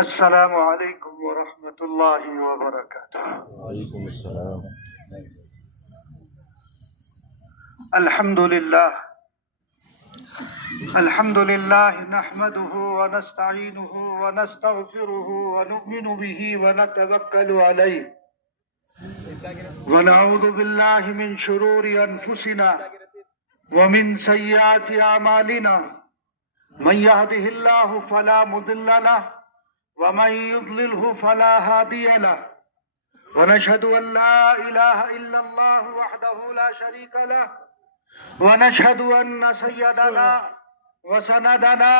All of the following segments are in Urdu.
السلام علیکم ورحمۃ اللہ وبرکاتہ۔ وعلیکم السلام۔ الحمد للہ نحمده ونستعینه ونستغفره ونؤمن به ونتوکل علیہ ونعوذ باللہ من شرور انفسنا ومن سیئات اعمالنا من يهده الله فلا مضل له ومن يضلله فلا هادي له ونشهد أن لا إله إلا الله وحده لا شريك له ونشهد أن سيدنا وسندنا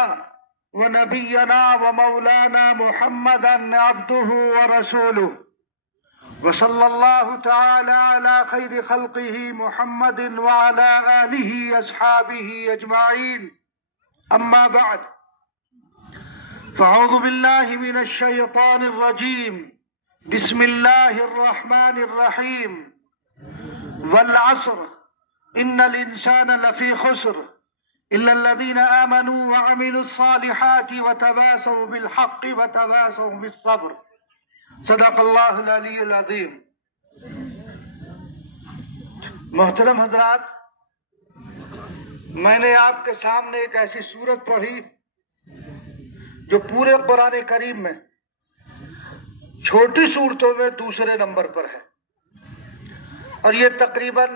ونبينا ومولانا محمدا عبده ورسوله وصلى الله تعالى على خير خلقه محمد وعلى آله أصحابه أجمعين، أما بعد فأعوذ بالله من الشيطان الرجيم، بسم الله الرحمن الرحيم، والعصر إن الإنسان لفي خسر إلا الذين آمنوا وعملوا الصالحات وتواصوا بالحق وتواصوا بالصبر، صدق اللہ العلی العظیم۔ محترم حضرات، میں نے آپ کے سامنے ایک ایسی سورت پڑھی جو پورے قرآن کریم میں چھوٹی سورتوں میں دوسرے نمبر پر ہے، اور یہ تقریباً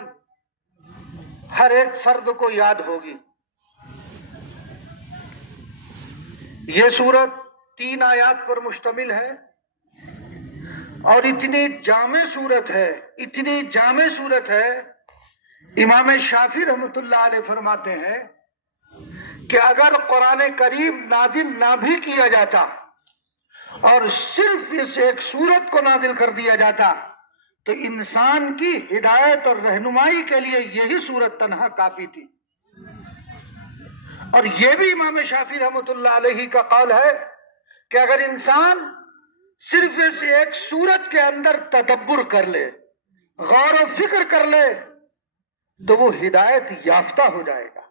ہر ایک فرد کو یاد ہوگی۔ یہ سورت 3 آیات پر مشتمل ہے اور اتنی جامع صورت ہے، امام شافعی رحمۃ اللہ علیہ فرماتے ہیں کہ اگر قرآن کریم نازل نہ بھی کیا جاتا اور صرف اس ایک سورت کو نازل کر دیا جاتا تو انسان کی ہدایت اور رہنمائی کے لیے یہی سورت تنہا کافی تھی۔ اور یہ بھی امام شافعی رحمۃ اللہ علیہ کا قول ہے کہ اگر انسان صرف اس ایک سورت کے اندر تدبر کر لے، غور و فکر کر لے، تو وہ ہدایت یافتہ ہو جائے گا۔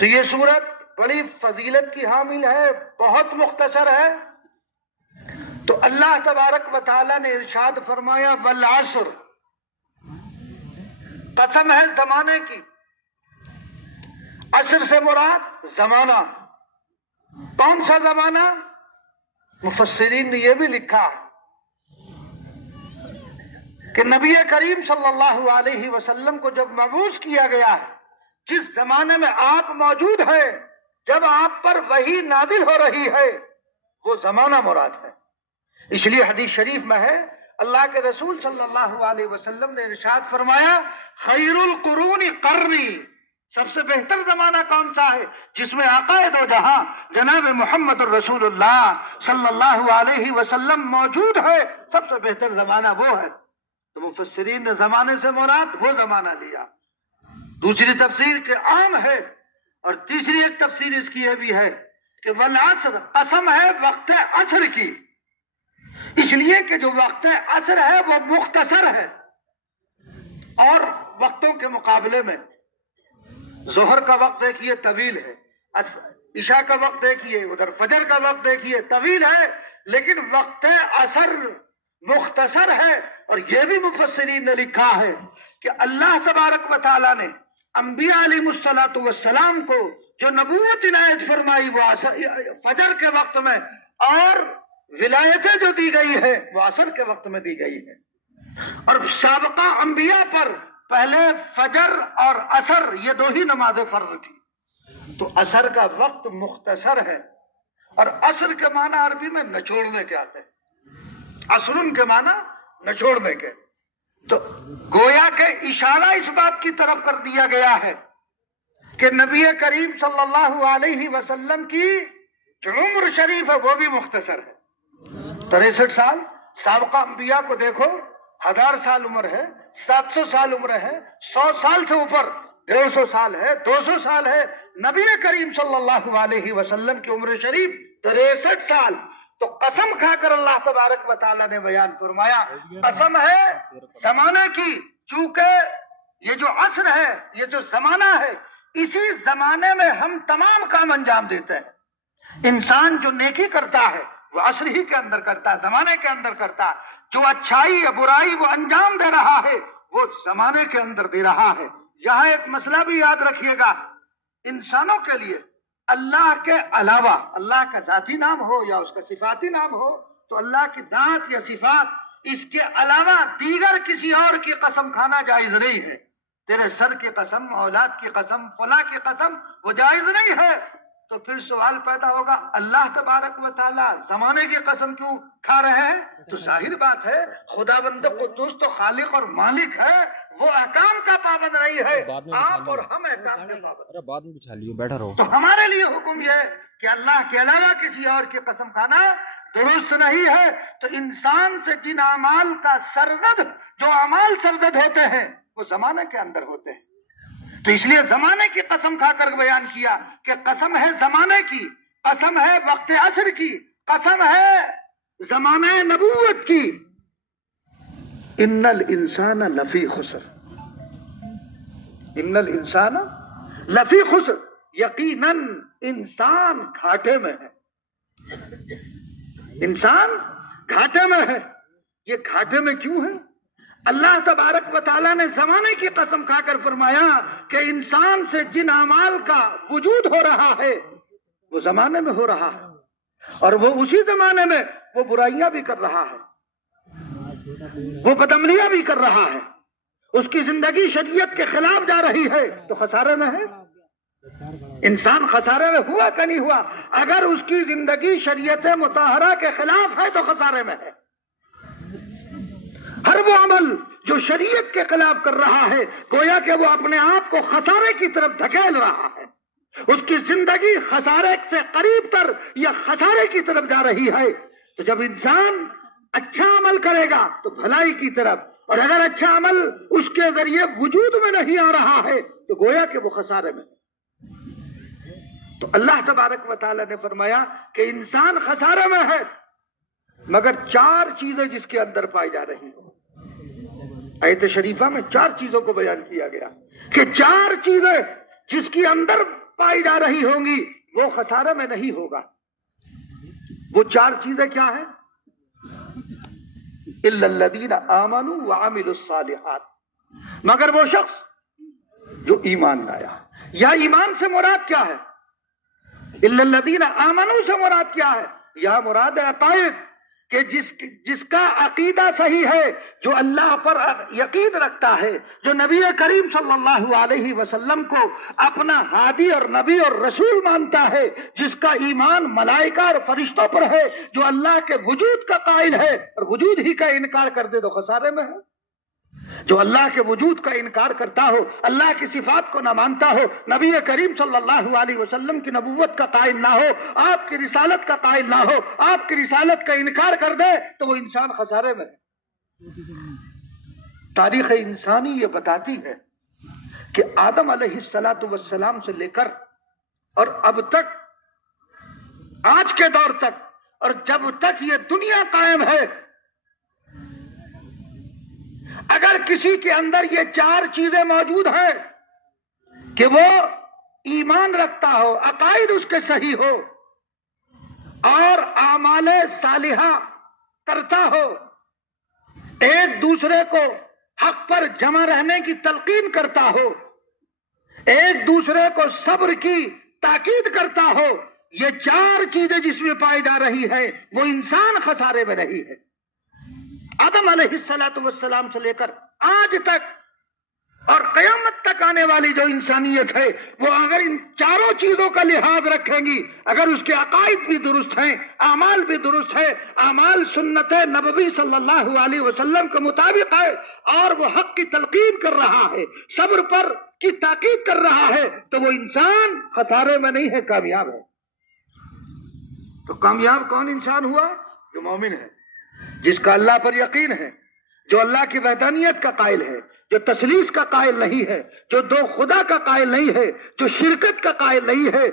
تو یہ سورت بڑی فضیلت کی حامل ہے، بہت مختصر ہے۔ تو اللہ تبارک و تعالیٰ نے ارشاد فرمایا والعصر، قسم ہے زمانے کی۔ عصر سے مراد زمانہ، کون سا زمانہ؟ مفسرین نے یہ بھی لکھا کہ نبی کریم صلی اللہ علیہ وسلم کو جب مبعوث کیا گیا ہے، جس زمانے میں آپ موجود ہیں، جب آپ پر وحی نازل ہو رہی ہے، وہ زمانہ مراد ہے۔ اس لیے حدیث شریف میں ہے، اللہ کے رسول صلی اللہ علیہ وسلم نے ارشاد فرمایا خیر القرون قرنی، سب سے بہتر زمانہ کون سا ہے؟ جس میں آقا دو جہاں جناب محمد الرسول اللہ صلی اللہ علیہ وسلم موجود ہے، سب سے بہتر زمانہ وہ ہے۔ تو مفسرین نے زمانے سے مراد وہ زمانہ لیا۔ دوسری تفسیر کے عام ہے، اور تیسری ایک تفسیر اس کی یہ بھی ہے کہ والعصر، قسم ہے وقت عصر کی، اس لیے کہ جو وقت عصر ہے وہ مختصر ہے، اور وقتوں کے مقابلے میں ظہر کا وقت دیکھیے طویل ہے، عشاء کا وقت دیکھیے، ادھر فجر کا وقت دیکھیے طویل ہے، لیکن وقت عصر مختصر ہے۔ اور یہ بھی مفسرین نے لکھا ہے کہ اللہ تبارک و تعالیٰ نے انبیاء علیہ السلام کو جو نبوت عنایت فرمائی وہ فجر کے وقت میں، اور ولایتیں جو دی گئی ہے وہ عصر کے وقت میں دی گئی ہے۔ اور سابقہ انبیاء پر پہلے فجر اور عصر یہ 2 ہی نمازیں فرض تھی، تو عصر کا وقت مختصر ہے۔ اور عصر کے معنی عربی میں نچوڑنے کے آتے ہیں، عصرن کے معنی نچوڑنے کے، تو گویا کہ اشارہ اس بات کی طرف کر دیا گیا ہے کہ نبی کریم صلی اللہ علیہ وسلم کی جو عمر شریف ہے وہ بھی مختصر ہے، 63 سال۔ سابقہ انبیاء کو دیکھو، 1000 سال عمر ہے، 700 سال عمر ہے، 100 سال سے اوپر 150 سال ہے، 200 سال ہے۔ نبی کریم صلی اللہ علیہ وسلم کی عمر شریف 63 سال۔ تو قسم کھا کر اللہ تبارک و تعالیٰ نے بیان فرمایا، قسم ہے زمانے کی، چونکہ یہ جو عصر ہے، یہ جو زمانہ ہے، اسی زمانے میں ہم تمام کام انجام دیتے ہیں۔ انسان جو نیکی کرتا ہے وہ عصر ہی کے اندر کرتا ہے، زمانے کے اندر کرتا ہے، جو اچھائی یا برائی وہ انجام دے رہا ہے وہ زمانے کے اندر دے رہا ہے۔ یہاں ایک مسئلہ بھی یاد رکھیے گا، انسانوں کے لیے اللہ کے علاوہ، اللہ کا ذاتی نام ہو یا اس کا صفاتی نام ہو، تو اللہ کی ذات یا صفات، اس کے علاوہ دیگر کسی اور کی قسم کھانا جائز نہیں ہے۔ تیرے سر کی قسم، اولاد کی قسم، فلاں کی قسم، وہ جائز نہیں ہے۔ تو پھر سوال پیدا ہوگا، اللہ تبارک و تعالیٰ زمانے کی قسم کیوں کھا رہے ہیں؟ تو ظاہر بات ہے خدا بند قدوس تو خالق اور مالک ہے، وہ احکام کا پابند نہیں ہے، آپ اور ہم احکام کے پابند۔ بعد میں بچھا لیو، بیٹھا رہو۔ تو ہمارے لیے حکم یہ ہے کہ اللہ کے علاوہ کسی اور کی قسم کھانا درست نہیں ہے۔ تو انسان سے جن اعمال کا سرزد، جو اعمال سرزد ہوتے ہیں وہ زمانے کے اندر ہوتے ہیں، تو اس لیے زمانے کی قسم کھا کر بیان کیا کہ قسم ہے زمانے کی، قسم ہے وقت عصر کی، قسم ہے زمانہ نبوت کی۔ ان الانسان لفی خسر، ان الانسان لفی خسر، یقیناً انسان گھاٹے میں ہے، انسان گھاٹے میں ہے۔ یہ گھاٹے میں کیوں ہے؟ اللہ تبارک و تعالیٰ نے زمانے کی قسم کھا کر فرمایا کہ انسان سے جن اعمال کا وجود ہو رہا ہے وہ زمانے میں ہو رہا ہے، اور وہ اسی زمانے میں وہ برائیاں بھی کر رہا ہے، وہ بدعملیاں بھی کر رہا ہے، اس کی زندگی شریعت کے خلاف جا رہی ہے، تو خسارے میں ہے۔ انسان خسارے میں ہوا کہ نہیں ہوا؟ اگر اس کی زندگی شریعت مطہرہ کے خلاف ہے تو خسارے میں ہے۔ ہر وہ عمل جو شریعت کے خلاف کر رہا ہے گویا کہ وہ اپنے آپ کو خسارے کی طرف دھکیل رہا ہے، اس کی زندگی خسارے سے قریب تر یا خسارے کی طرف جا رہی ہے۔ تو جب انسان اچھا عمل کرے گا تو بھلائی کی طرف، اور اگر اچھا عمل اس کے ذریعے وجود میں نہیں آ رہا ہے تو گویا کہ وہ خسارے میں ہے۔ تو اللہ تبارک و تعالیٰ نے فرمایا کہ انسان خسارے میں ہے، مگر چار چیزیں جس کے اندر پائی جا رہی ہیں۔ آیت شریفہ میں چار چیزوں کو بیان کیا گیا کہ چار چیزیں جس کی اندر پائی جا رہی ہوں گی وہ خسارے میں نہیں ہوگا۔ وہ چار چیزیں کیا ہیں؟ الا الذین آمنوا وعملوا الصالحات، مگر وہ شخص جو ایمان لایا۔ یا ایمان سے مراد کیا ہے؟ الا الذین آمنوا سے مراد کیا ہے؟ یا مراد ہے عقائد، کہ جس کا عقیدہ صحیح ہے، جو اللہ پر یقین رکھتا ہے، جو نبی کریم صلی اللہ علیہ وسلم کو اپنا ہادی اور نبی اور رسول مانتا ہے، جس کا ایمان ملائکہ اور فرشتوں پر ہے، جو اللہ کے وجود کا قائل ہے اور وجود ہی کا انکار کر دے تو خسارے میں ہے۔ جو اللہ کے وجود کا انکار کرتا ہو، اللہ کی صفات کو نہ مانتا ہو، نبی کریم صلی اللہ علیہ وسلم کی نبوت کا قائل نہ ہو، آپ کی رسالت کا قائل نہ ہو، آپ کی رسالت کا انکار کر دے تو وہ انسان خسارے میں ہے۔ تاریخ انسانی یہ بتاتی ہے کہ آدم علیہ السلام سے لے کر اور اب تک، آج کے دور تک، اور جب تک یہ دنیا قائم ہے، اگر کسی کے اندر یہ چار چیزیں موجود ہیں کہ وہ ایمان رکھتا ہو، عقائد اس کے صحیح ہو، اور اعمال صالحہ کرتا ہو، ایک دوسرے کو حق پر جمع رہنے کی تلقین کرتا ہو، ایک دوسرے کو صبر کی تاکید کرتا ہو، یہ چار چیزیں جس میں پائی جا رہی ہے وہ انسان خسارے میں نہیں ہے۔ آدم علیہ السلام سے لے کر آج تک اور قیامت تک آنے والی جو انسانیت ہے، وہ اگر ان چاروں چیزوں کا لحاظ رکھیں گی، اگر اس کے عقائد بھی درست ہیں، اعمال بھی درست ہے، اعمال سنت نبوی صلی اللہ علیہ وسلم کے مطابق ہے، اور وہ حق کی تلقین کر رہا ہے، صبر پر کی تاکید کر رہا ہے، تو وہ انسان خسارے میں نہیں ہے، کامیاب ہے۔ تو کامیاب کون انسان ہوا؟ جو مومن ہے، جس کا اللہ پر یقین ہے، جو اللہ کی وحدانیت کا قائل ہے، جو تثلیث کا قائل نہیں ہے، جو دو خدا کا قائل نہیں ہے، جو شرکت کا قائل نہیں ہے،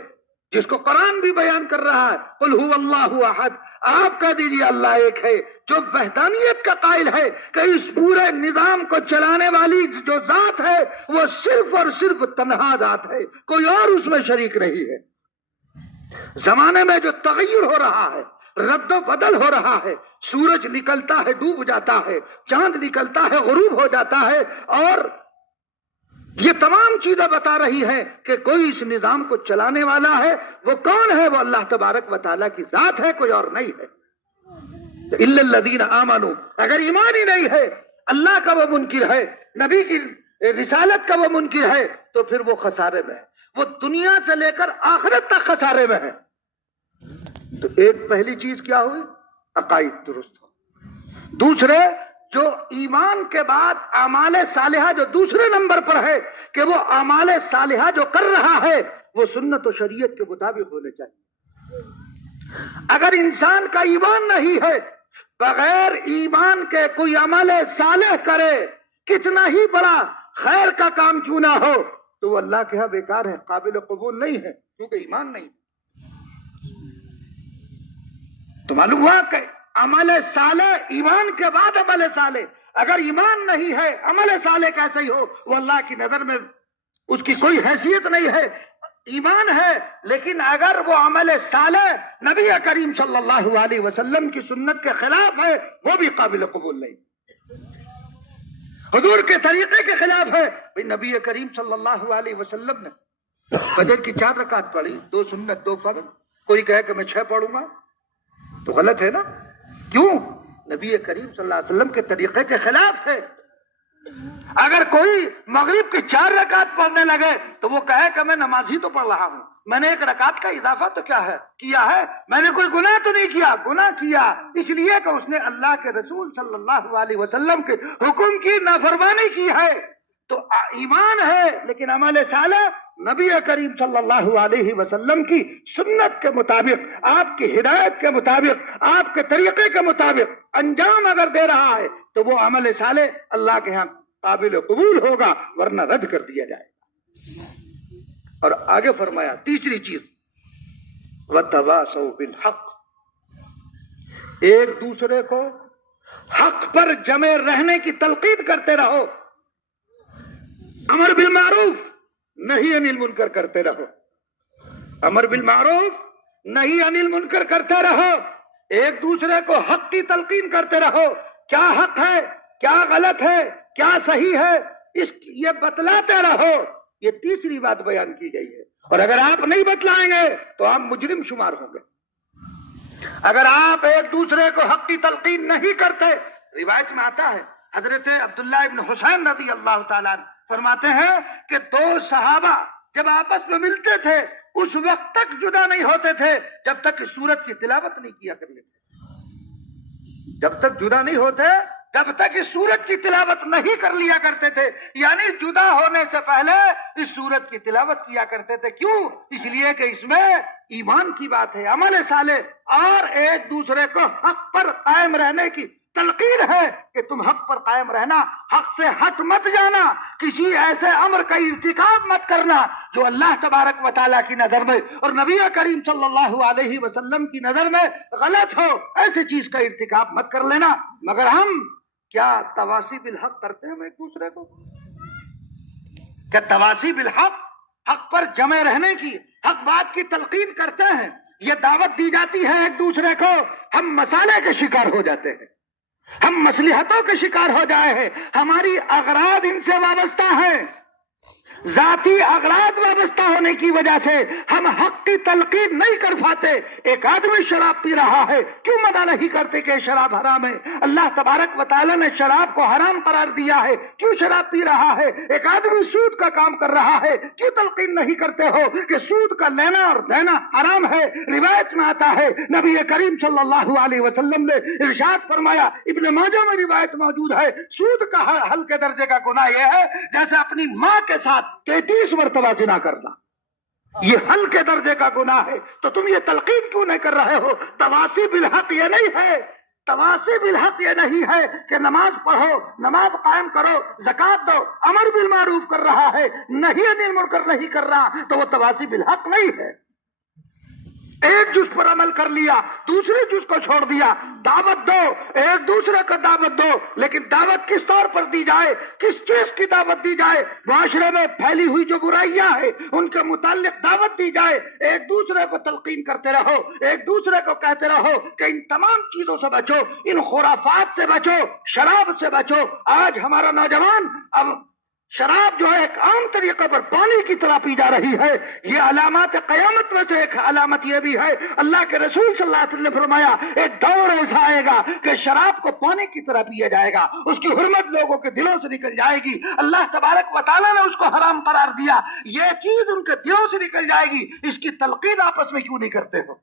جس کو قرآن بھی بیان کر رہا ہے قل هو اللہ احد، آپ کہہ دیجیے اللہ ایک ہے، جو وحدانیت کا قائل ہے کہ اس پورے نظام کو چلانے والی جو ذات ہے وہ صرف اور صرف تنہا ذات ہے، کوئی اور اس میں شریک نہیں ہے۔ زمانے میں جو تغیر ہو رہا ہے، رد و بدل ہو رہا ہے، سورج نکلتا ہے ڈوب جاتا ہے، چاند نکلتا ہے غروب ہو جاتا ہے، اور یہ تمام چیزیں بتا رہی ہے کہ کوئی اس نظام کو چلانے والا ہے۔ وہ کون ہے؟ وہ اللہ تبارک و تعالیٰ کی ذات ہے، کوئی اور نہیں ہے۔ الا الذین آمنوا، اگر ایمان ہی نہیں ہے، اللہ کا وہ منکر ہے، نبی کی رسالت کا وہ منکر ہے، تو پھر وہ خسارے میں ہے، وہ دنیا سے لے کر آخرت تک خسارے میں ہے۔ تو ایک پہلی چیز کیا ہوئی؟ عقائد درست ہو۔ دوسرے، جو ایمان کے بعد اعمال صالحہ جو دوسرے نمبر پر ہے، کہ وہ اعمال صالحہ جو کر رہا ہے وہ سنت و شریعت کے مطابق ہونے چاہیے۔ اگر انسان کا ایمان نہیں ہے، بغیر ایمان کے کوئی عمل صالح کرے، کتنا ہی بڑا خیر کا کام کیوں نہ ہو، تو وہ اللہ کے ہاں بیکار ہے، قابل قبول نہیں ہے، کیونکہ ایمان نہیں۔ تو معلوم ہوا کہ عمل صالح ایمان کے بعد عمل صالح، اگر ایمان نہیں ہے عمل صالح کیسے ہی ہو؟ وہ اللہ کی نظر میں اس کی کوئی حیثیت نہیں ہے۔ ایمان ہے لیکن اگر وہ عمل صالح نبی کریم صلی اللہ علیہ وسلم کی سنت کے خلاف ہے، وہ بھی قابل قبول نہیں، حضور کے طریقے کے خلاف ہے۔ نبی کریم صلی اللہ علیہ وسلم نے فجر کی 4 رکعت پڑھی، 2 سنت 2 فرض، کوئی کہے کہ میں 6 پڑھوں گا تو غلط ہے نا؟ کیوں؟ نبی کریم صلی اللہ علیہ وسلم کے طریقے کے خلاف ہے۔ اگر کوئی مغرب کی 4 رکعت پڑھنے لگے تو وہ کہے کہ میں نماز ہی تو پڑھ رہا ہوں، میں نے 1 رکعت کا اضافہ تو کیا ہے کیا ہے، میں نے کوئی گناہ تو نہیں کیا۔ گناہ کیا اس لیے کہ اس نے اللہ کے رسول صلی اللہ علیہ وسلم کے حکم کی نافرمانی کی ہے۔ تو ایمان ہے لیکن عمل صالح نبی کریم صلی اللہ علیہ وسلم کی سنت کے مطابق، آپ کی ہدایت کے مطابق، آپ کے طریقے کے مطابق انجام اگر دے رہا ہے تو وہ عمل صالح اللہ کے ہاں قابل قبول ہوگا، ورنہ رد کر دیا جائے گا۔ اور آگے فرمایا تیسری چیز، وَتَوَاصَوْا بِالْحَقِّ، ایک دوسرے کو حق پر جمے رہنے کی تلقین کرتے رہو، امر بالمعروف نہیں انل منکر کرتے رہو، امر بالمعروف نہیں انل منکر کرتے رہو، ایک دوسرے کو حق کی تلقین کرتے رہو، کیا حق ہے، کیا غلط ہے، کیا صحیح ہے، یہ بتلاتے رہو۔ یہ تیسری بات بیان کی گئی ہے، اور اگر آپ نہیں بتلائیں گے تو آپ مجرم شمار ہوں گے۔ اگر آپ ایک دوسرے کو حق کی تلقین نہیں کرتے، روایت میں آتا ہے حضرت عبداللہ ابن حسین رضی اللہ تعالیٰ عنہ فرماتے ہیں کہ 2 صحابہ جب آپس میں ملتے تھے اس وقت تک جدا نہیں ہوتے تھے جب تک کہ سورت کی تلاوت نہیں کیا کرتے تھے، جب تک جدا نہیں ہوتے جب تک اس سورت کی تلاوت نہیں کر لیا کرتے تھے، یعنی جدا ہونے سے پہلے اس سورت کی تلاوت کیا کرتے تھے۔ کیوں؟ اس لیے کہ اس میں ایمان کی بات ہے، عمل صالح، اور ایک دوسرے کو حق پر قائم رہنے کی تلقین ہے کہ تم حق پر قائم رہنا، حق سے ہٹ مت جانا، کسی ایسے امر کا ارتکاب مت کرنا جو اللہ تبارک و تعالیٰ کی نظر میں اور نبی کریم صلی اللہ علیہ وسلم کی نظر میں غلط ہو، ایسی چیز کا ارتکاب مت کر لینا۔ مگر ہم کیا تواصی بالحق کرتے ہیں ایک دوسرے کو؟ کیا تواصی بالحق، حق پر جمے رہنے کی، حق بات کی تلقین کرتے ہیں؟ یہ دعوت دی جاتی ہے ایک دوسرے کو، ہم مسالے کے شکار ہو جاتے ہیں، ہم مصلحتوں کے شکار ہو جائے ہیں، ہماری اغراض ان سے وابستہ ہیں، ذاتی اغراض وابستہ ہونے کی وجہ سے ہم حق کی تلقین نہیں کر پاتے۔ ایک آدمی شراب پی رہا ہے، کیوں منع نہیں کرتے کہ شراب حرام ہے؟ اللہ تبارک و تعالیٰ نے شراب کو حرام قرار دیا ہے، کیوں شراب پی رہا ہے؟ ایک آدمی سود کا کام کر رہا ہے، کیوں تلقین نہیں کرتے ہو کہ سود کا لینا اور دینا حرام ہے؟ روایت میں آتا ہے نبی کریم صلی اللہ علیہ وسلم نے ارشاد فرمایا، ابن ماجہ میں روایت موجود ہے، سود کا ہلکے درجے کا گناہ یہ ہے جیسے اپنی ماں کے ساتھ 33 مرتبہ زنا کرنا، یہ ہلکے درجے کا گناہ ہے۔ تو تم یہ تلقین کیوں نہیں کر رہے ہو؟ تواصی بالحق یہ نہیں ہے، تواصی بالحق یہ نہیں ہے کہ نماز پڑھو، نماز قائم کرو، زکات دو، امر بالمعروف کر رہا ہے، نہیں انل منکر نہیں کر رہا، تو وہ تواصی بالحق نہیں ہے۔ ایک جز پر عمل کر لیا، دوسرے جز کو چھوڑ دیا۔ دعوت دو، ایک دوسرے کو دعوت دو، لیکن دعوت کس طور پر دی جائے، کس چیز کی دعوت دی جائے؟ معاشرے میں پھیلی ہوئی جو برائیاں ہیں ان کے متعلق دعوت دی جائے، ایک دوسرے کو تلقین کرتے رہو، ایک دوسرے کو کہتے رہو کہ ان تمام چیزوں سے بچو، ان خرافات سے بچو، شراب سے بچو۔ آج ہمارا نوجوان اب شراب جو ہے ایک عام طریقے پر پانی کی طرح پی جا رہی ہے۔ یہ علامات قیامت میں سے ایک علامت یہ بھی ہے، اللہ کے رسول صلی اللہ علیہ وسلم نے فرمایا ایک دور ایسا آئے گا کہ شراب کو پانی کی طرح پیا جائے گا، اس کی حرمت لوگوں کے دلوں سے نکل جائے گی۔ اللہ تبارک و تعالیٰ نے اس کو حرام قرار دیا، یہ چیز ان کے دلوں سے نکل جائے گی۔ اس کی تلقین آپس میں کیوں نہیں کرتے ہو؟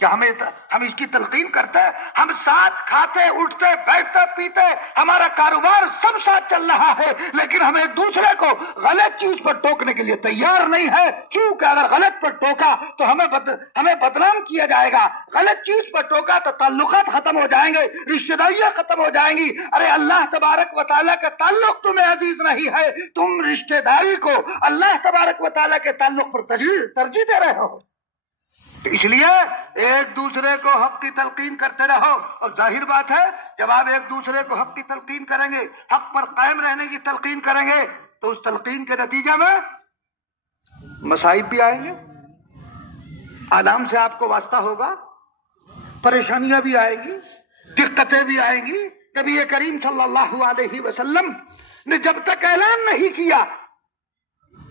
کیا ہم اس کی تلقین کرتے ہیں؟ ہم ساتھ کھاتے اٹھتے بیٹھتے پیتے، ہمارا کاروبار سب ساتھ چل رہا ہے، لیکن ہم ایک دوسرے کو غلط چیز پر ٹوکنے کے لیے تیار نہیں ہے۔ کیونکہ اگر غلط پر ٹوکا تو ہمیں بدنام کیا جائے گا، غلط چیز پر ٹوکا تو تعلقات ختم ہو جائیں گے، رشتہ داریاں ختم ہو جائیں گی۔ ارے اللہ تبارک و تعالیٰ کا تعلق تمہیں عزیز نہیں ہے، تم رشتہ داری کو اللہ تبارک و تعالیٰ کے تعلق پر ترجیح دے رہے ہو۔ اس لیے ایک دوسرے کو حق کی تلقین کرتے رہو، اور ظاہر بات ہے جب آپ ایک دوسرے کو حق کی تلقین کریں گے، حق پر قائم رہنے کی تلقین کریں گے، تو اس تلقین کے نتیجے میں مصائب بھی آئیں گے، آلام سے آپ کو واسطہ ہوگا، پریشانیاں بھی آئیں گی، دقتیں بھی آئیں گی۔ نبی کریم صلی اللہ علیہ وسلم نے جب تک اعلان نہیں کیا،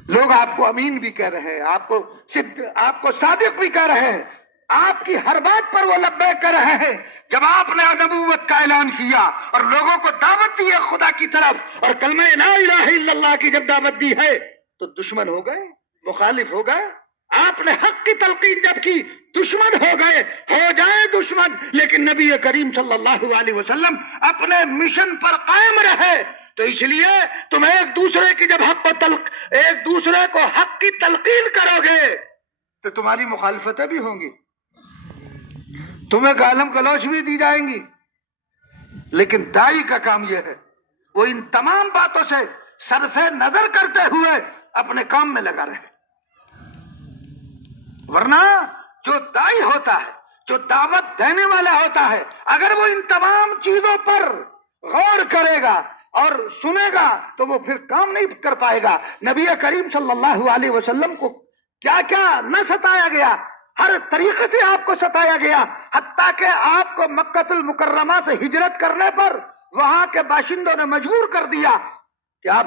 لوگ آپ کو امین بھی کہہ رہے ہیں، آپ کو صادق بھی کہہ رہے ہیں، آپ کی ہر بات پر وہ لبیک کہہ رہے ہیں۔ جب آپ نے نبوت کا اعلان کیا اور لوگوں کو دعوت دی ہے خدا کی طرف، اور کلمہ لا الہ الا اللہ کی جب دعوت دی ہے تو دشمن ہو گئے، مخالف ہو گئے۔ آپ نے حق کی تلقین جب کی، دشمن ہو گئے، ہو جائے دشمن، لیکن نبی کریم صلی اللہ علیہ وسلم اپنے مشن پر قائم رہے۔ تو اس لیے تم ایک دوسرے کی جب ایک دوسرے کو حق کی تلقین کرو گے تو تمہاری مخالفتیں بھی ہوں گی، تمہیں گالم گلوچ بھی دی جائیں گی، لیکن دائی کا کام یہ ہے وہ ان تمام باتوں سے صرف نظر کرتے ہوئے اپنے کام میں لگا رہے۔ ورنہ جو دائی ہوتا ہے، جو دعوت دینے والا ہوتا ہے، اگر وہ ان تمام چیزوں پر غور کرے گا اور سنے گا تو وہ پھر کام نہیں کر پائے گا۔ نبی کریم صلی اللہ علیہ وسلم کو کیا کیا نہ ستایا گیا، ہر طریقے سے آپ کو ستایا گیا، حتیٰ کہ آپ کو مکہ المکرمہ سے ہجرت کرنے پر وہاں کے باشندوں نے مجبور کر دیا کہ آپ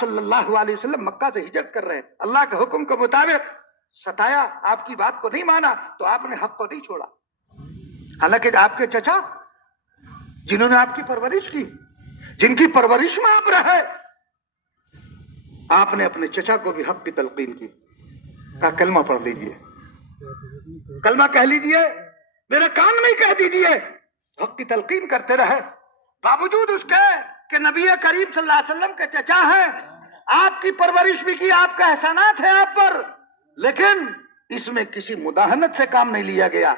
صلی اللہ علیہ وسلم مکہ سے ہجرت کر رہے ہیں، اللہ کے حکم کے مطابق ستایا، آپ کی بات کو نہیں مانا تو آپ نے حق کو نہیں چھوڑا۔ حالانکہ آپ کے چچا جنہوں نے آپ کی پرورش کی، جن کی پرورش میں آپ رہے، آپ نے اپنے چچا کو بھی حق کی تلقین کی، کہا کلمہ پڑھ لیجئے، کلمہ کہہ لیجئے، میرے کان میں کہہ دیجئے۔ حق کی تلقین کرتے رہے، باوجود اس کے کہ نبی کریم صلی اللہ علیہ وسلم کے چچا ہیں، آپ کی پرورش بھی کی، آپ کا احسانات ہے آپ پر، لیکن اس میں کسی مداہنت سے کام نہیں لیا گیا۔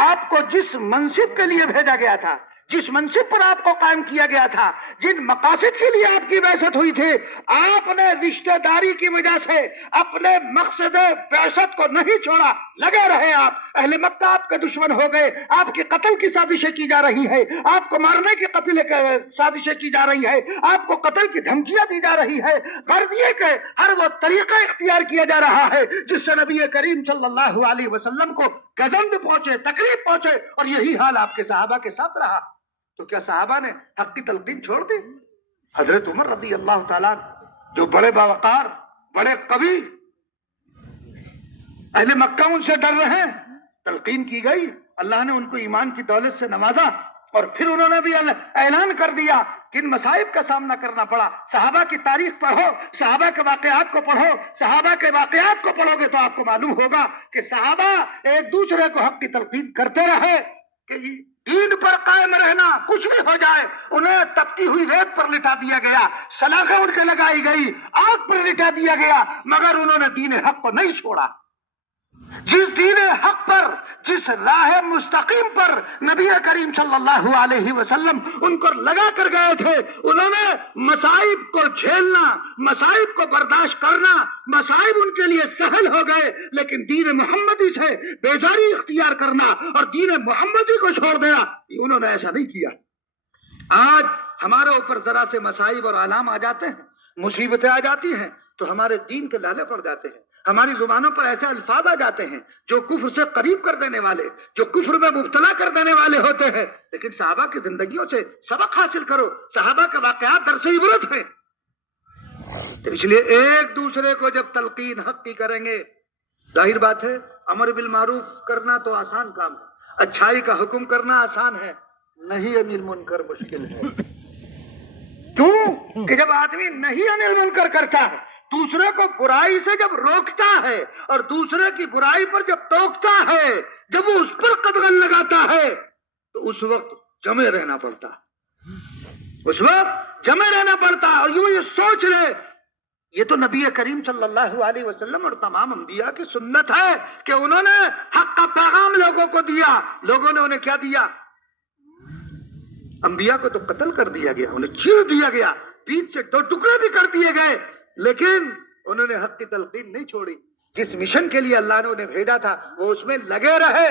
آپ کو جس منصب کے لیے بھیجا گیا تھا، جس منصب پر آپ کو قائم کیا گیا تھا، جن مقاصد کے لیے آپ کی بعثت ہوئی تھی، آپ نے رشتہ داری کی وجہ سے اپنے مقصد بعثت کو نہیں چھوڑا، لگے رہے۔ آپ اہل مکہ آپ کے دشمن ہو گئے، آپ کے قتل کی سازشیں کی جا رہی ہے، آپ کو مارنے کی سازشیں کی جا رہی ہے، آپ کو قتل کی دھمکیاں دی جا رہی ہے، غرض یہ کہ ہر وہ طریقہ اختیار کیا جا رہا ہے جس سے نبی کریم صلی اللہ علیہ وسلم کو گزند پہنچے، تکلیف پہنچے، اور یہی حال آپ کے صحابہ کے ساتھ رہا۔ تو کیا صحابہ نے حق کی تلقین چھوڑ دی؟ حضرت عمر رضی اللہ تعالیٰ جو بڑے باوقار، بڑے قوی، اہل مکہ ان سے ڈر رہے ہیں، تلقین کی گئی، اللہ نے ان کو ایمان کی دولت سے نوازا، اور پھر انہوں نے بھی اعلان کر دیا کہ ان مصائب کا سامنا کرنا پڑا۔ صحابہ کی تاریخ پڑھو، صحابہ کے واقعات کو پڑھو، صحابہ کے واقعات کو پڑھو گے تو آپ کو معلوم ہوگا کہ صحابہ ایک دوسرے کو حق کی تلقین کرتے رہے کہ دین پر قائم رہنا، کچھ بھی ہو جائے، انہیں تپتی ہوئی ریت پر لٹا دیا گیا، سلاخیں ان کے لگائی گئی، آگ پر لٹا دیا گیا، مگر انہوں نے دین حق کو نہیں چھوڑا۔ جس دین حق پر، جس راہ مستقیم پر نبی کریم صلی اللہ علیہ وسلم ان کو لگا کر گئے تھے، انہوں نے مصائب کو جھیلنا، مصائب کو برداشت کرنا، مصائب ان کے لیے سہل ہو گئے، لیکن دین محمدی سے بیزاری اختیار کرنا اور دین محمدی کو چھوڑ دینا، انہوں نے ایسا نہیں کیا۔ آج ہمارے اوپر ذرا سے مصائب اور آلام آ جاتے ہیں، مصیبتیں آ جاتی ہیں تو ہمارے دین کے لالے پڑ جاتے ہیں، ہماری زبانوں پر ایسے الفاظ آ جاتے ہیں جو کفر سے قریب کر دینے والے، جو کفر میں مبتلا کر دینے والے ہوتے ہیں۔ لیکن صحابہ کی زندگیوں سے سبق حاصل کرو، صحابہ کے واقعات درس عبرت ہیں۔ تو اس لیے ایک دوسرے کو جب تلقین حق کی کریں گے، ظاہر بات ہے امر بالمعروف کرنا تو آسان کام ہے، اچھائی کا حکم کرنا آسان ہے، نہیں انل منکر مشکل ہے۔ کیوں کہ جب آدمی نہیں انل منکر کرتا ہے، دوسرے کو برائی سے جب روکتا ہے اور دوسرے کی برائی پر جب ٹوکتا ہے، جب وہ اس پر قدغن لگاتا ہے، تو اس وقت جمے رہنا پڑتا، اس وقت جمے رہنا پڑتا۔ اور یوں یہ سوچ لے، یہ تو نبی کریم صلی اللہ علیہ وسلم اور تمام انبیاء کی سنت ہے کہ انہوں نے حق کا پیغام لوگوں کو دیا، لوگوں نے انہیں کیا دیا؟ انبیاء کو تو قتل کر دیا گیا، انہیں چیر دیا گیا، پیٹ سے 2 ٹکڑے بھی کر دیے گئے، لیکن انہوں نے حق کی تلقین نہیں چھوڑی۔ جس مشن کے لیے اللہ نے انہیں بھیجا تھا وہ اس میں لگے رہے۔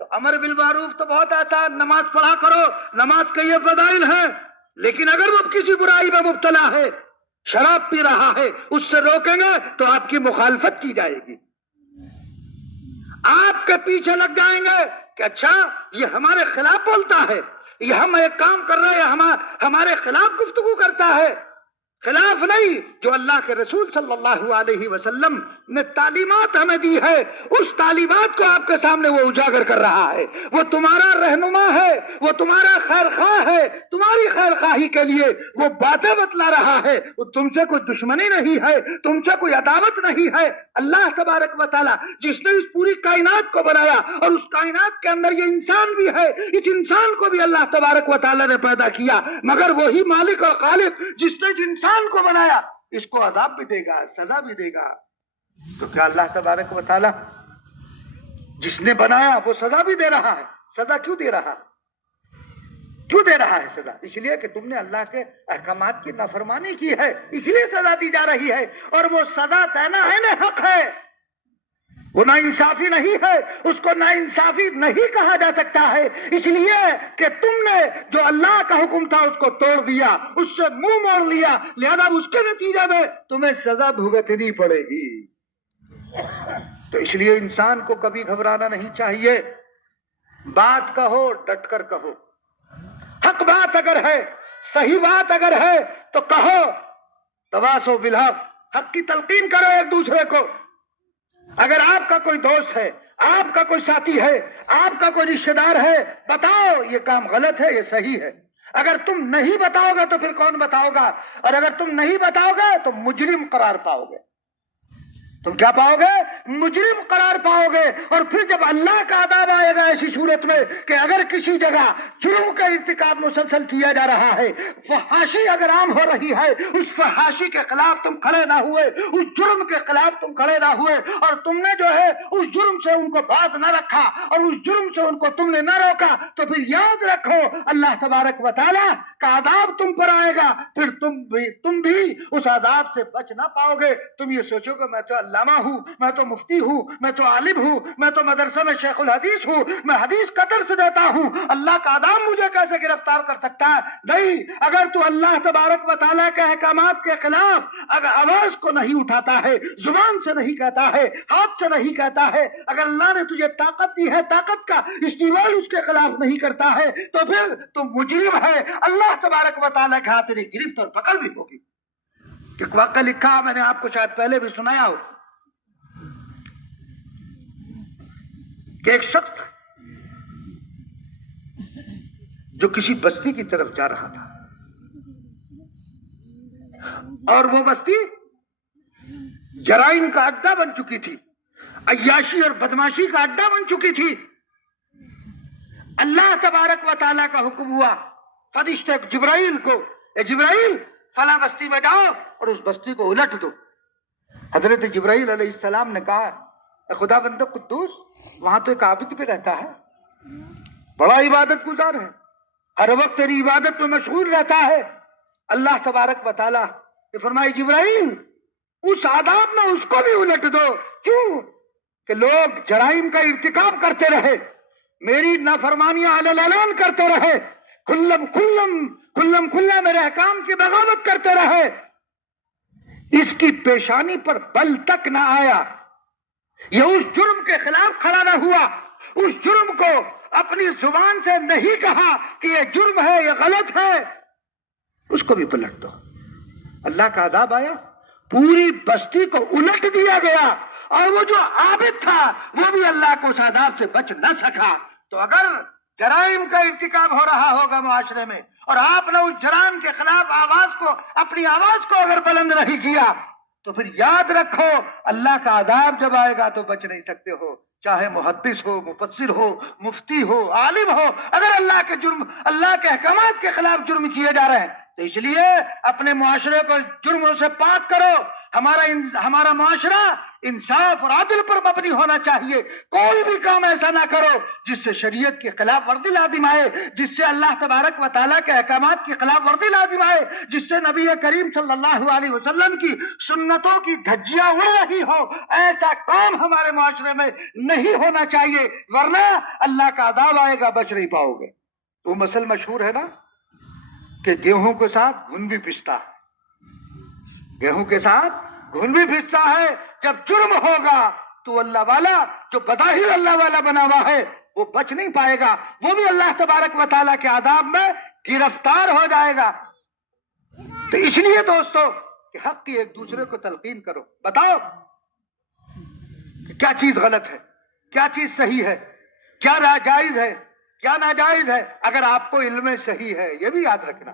تو امر بالمعروف تو بہت آسان، نماز پڑھا کرو، نماز کے یہ فضائل ہیں، لیکن اگر وہ کسی برائی میں مبتلا ہے، شراب پی رہا ہے، اس سے روکیں گے تو آپ کی مخالفت کی جائے گی، آپ کے پیچھے لگ جائیں گے کہ اچھا یہ ہمارے خلاف بولتا ہے، یہ ہم ایک کام کر رہے ہیں، ہمارے خلاف گفتگو کرتا ہے۔ خلاف نہیں، جو اللہ کے رسول صلی اللہ علیہ وسلم نے تعلیمات ہمیں دی ہے، اس تعلیمات کو آپ کے سامنے وہ اجاگر کر رہا ہے، وہ تمہارا رہنما ہے، وہ تمہارا خیر خواہ ہے، تمہاری خیر خواہی کے لیے وہ باتیں بتلا رہا ہے، وہ تم سے کوئی دشمنی نہیں ہے، تم سے کوئی عداوت نہیں ہے۔ اللہ تبارک و تعالیٰ جس نے اس پوری کائنات کو بنایا اور اس کائنات کے اندر یہ انسان بھی ہے، اس انسان کو بھی اللہ تبارک و تعالیٰ نے پیدا کیا، مگر وہی مالک اور خالق جس نے انسان کو بنایا اس کو عذاب بھی دے گا، سزا بھی دے گا۔ تو کیا اللہ تبارک و تعالیٰ جس نے بنایا وہ سزا بھی دے رہا ہے؟ سزا کیوں دے رہا ہے؟ کیوں دے رہا ہے سزا؟ اس لیے کہ تم نے اللہ کے احکامات کی نافرمانی کی ہے، اس لیے سزا دی جا رہی ہے، اور وہ سزا دینا ہے نا حق ہے، وہ ناانصافی نہیں ہے، اس کو ناانصافی نہیں کہا جا سکتا ہے، اس لیے کہ تم نے جو اللہ کا حکم تھا اس کو توڑ دیا، اس سے منہ موڑ لیا، لہذا اس کے نتیجے میں تمہیں سزا بھگتنی پڑے گی۔ تو اس لیے انسان کو کبھی گھبرانا نہیں چاہیے، بات کہو ڈٹ کر کہو، حق بات اگر ہے، صحیح بات اگر ہے تو کہو، تواصوا بالحق، حق کی تلقین کرو ایک دوسرے کو۔ اگر آپ کا کوئی دوست ہے، آپ کا کوئی ساتھی ہے، آپ کا کوئی رشتہ دار ہے، بتاؤ یہ کام غلط ہے، یہ صحیح ہے۔ اگر تم نہیں بتاؤ گے تو پھر کون بتاؤ گا؟ اور اگر تم نہیں بتاؤ گے تو مجرم قرار پاؤ گے۔ تم کیا پاؤ گے؟ مجرم قرار پاؤ گے۔ اور پھر جب اللہ کا عذاب آئے گا ایسی صورت میں کہ اگر کسی جگہ جرم کا ارتکاب مسلسل کیا جا رہا ہے، فحاشی اگر عام ہو رہی ہے، اس فحاشی کے خلاف تم کھڑے نہ ہوئے، اس جرم کے خلاف تم کھڑے نہ ہوئے، اور تم نے جو ہے اس جرم سے ان کو باز نہ رکھا اور اس جرم سے ان کو تم نے نہ روکا، تو پھر یاد رکھو اللہ تبارک و تعالیٰ کا عذاب تم پر آئے گا، پھر تم بھی اس عذاب سے بچ نہ پاؤ گے۔ تم یہ سوچو گے میں تو علامہ ہوں، میں تو مفتی ہوں، میں تو عالم ہوں، میں تو مدرسہ میں شیخ الحدیث ہوں، میں حدیث کا درس دیتا ہوں، اللہ کا عذاب مجھے کیسے گرفتار کر سکتا ہے؟ نہیں، اگر تو اللہ تبارک و تعالیٰ کے احکامات کے خلاف اگر آواز کو نہیں اٹھاتا ہے، زبان سے نہیں کہتا ہے، ہاتھ سے نہیں کہتا ہے، اگر اللہ نے تجھے طاقت دی ہے، طاقت کا استعمال اس کے خلاف نہیں کرتا ہے، تو پھر تم مجرم ہے، اللہ تبارک و تعالیٰ کے ہاتھ تیری گرفت اور پکڑ بھی ہوگی۔ ایک واقعہ لکھا میں نے آپ کو شاید پہلے بھی سنایا ہو کہ ایک شخص تھا جو کسی بستی کی طرف جا رہا تھا، اور وہ بستی جرائم کا اڈا بن چکی تھی، عیاشی اور بدماشی کا اڈا بن چکی تھی۔ اللہ تبارک و تعالیٰ کا حکم ہوا فرشتے جبرائیل کو، اے جبرائیل فلاں بستی میں جاؤ اور اس بستی کو الٹ دو۔ حضرت جبرائیل علیہ السلام نے کہا خدا بندہ قدوس وہاں تو ایک عابد بھی رہتا ہے، بڑا عبادت گزار ہے، ہر وقت تیری عبادت میں مشغول رہتا ہے۔ اللہ تبارک و تعالیٰ نے فرمایا جبرائیل اس آداب میں اس کو بھی الٹ دو، کیوں کہ لوگ جرائم کا ارتکاب کرتے رہے، میری نافرمانیاں علی الاعلان کرتے رہے، کھلا میرے احکام کی بغاوت کرتے رہے، اس کی پیشانی پر بل تک نہ آیا، یہ اس جرم کے خلاف کھڑا نہ ہوا، اس جرم کو اپنی زبان سے نہیں کہا کہ یہ جرم ہے، یہ غلط ہے، اس کو بھی پلٹ دو۔ اللہ کا عذاب آیا، پوری بستی کو الٹ دیا گیا، اور وہ جو عابد تھا وہ بھی اللہ کو اس عذاب سے بچ نہ سکا۔ تو اگر جرائم کا ارتکاب ہو رہا ہوگا معاشرے میں اور آپ نے اس جرائم کے خلاف اپنی آواز کو اگر بلند نہیں کیا تو پھر یاد رکھو اللہ کا عذاب جب آئے گا تو بچ نہیں سکتے ہو، چاہے محدث ہو، مفسر ہو، مفتی ہو، عالم ہو، اگر اللہ کے احکامات کے خلاف جرم کیے جا رہے ہیں تو اس لیے اپنے معاشرے کو جرموں سے پاک کرو۔ ہمارا معاشرہ انصاف اور عدل پر مبنی ہونا چاہیے، کوئی بھی کام ایسا نہ کرو جس سے شریعت کی خلاف ورزی لازم آئے، جس سے اللہ تبارک و تعالیٰ کے احکامات کی خلاف ورزی لازم آئے، جس سے نبی کریم صلی اللہ علیہ وسلم کی سنتوں کی دھجیاں اڑ رہی ہو، ایسا کام ہمارے معاشرے میں نہیں ہونا چاہیے، ورنہ اللہ کا عذاب آئے گا، بچ نہیں پاؤ گے۔ وہ مثل مشہور ہے نا کہ گیہوں کے ساتھ گھن بھی پستا ہے، گیہوں کے ساتھ گھن بھی پستا ہے۔ جب جرم ہوگا تو اللہ والا جو بظاہر اللہ والا بنا ہوا ہے وہ بچ نہیں پائے گا، وہ بھی اللہ تبارک و تعالیٰ کے عذاب میں گرفتار ہو جائے گا۔ تو اس لیے دوستو کہ حق کی ایک دوسرے کو تلقین کرو، بتاؤ کہ کیا چیز غلط ہے، کیا چیز صحیح ہے، کیا جائز ہے، کیا ناجائز ہے۔ اگر آپ کو علم صحیح ہے، یہ بھی یاد رکھنا،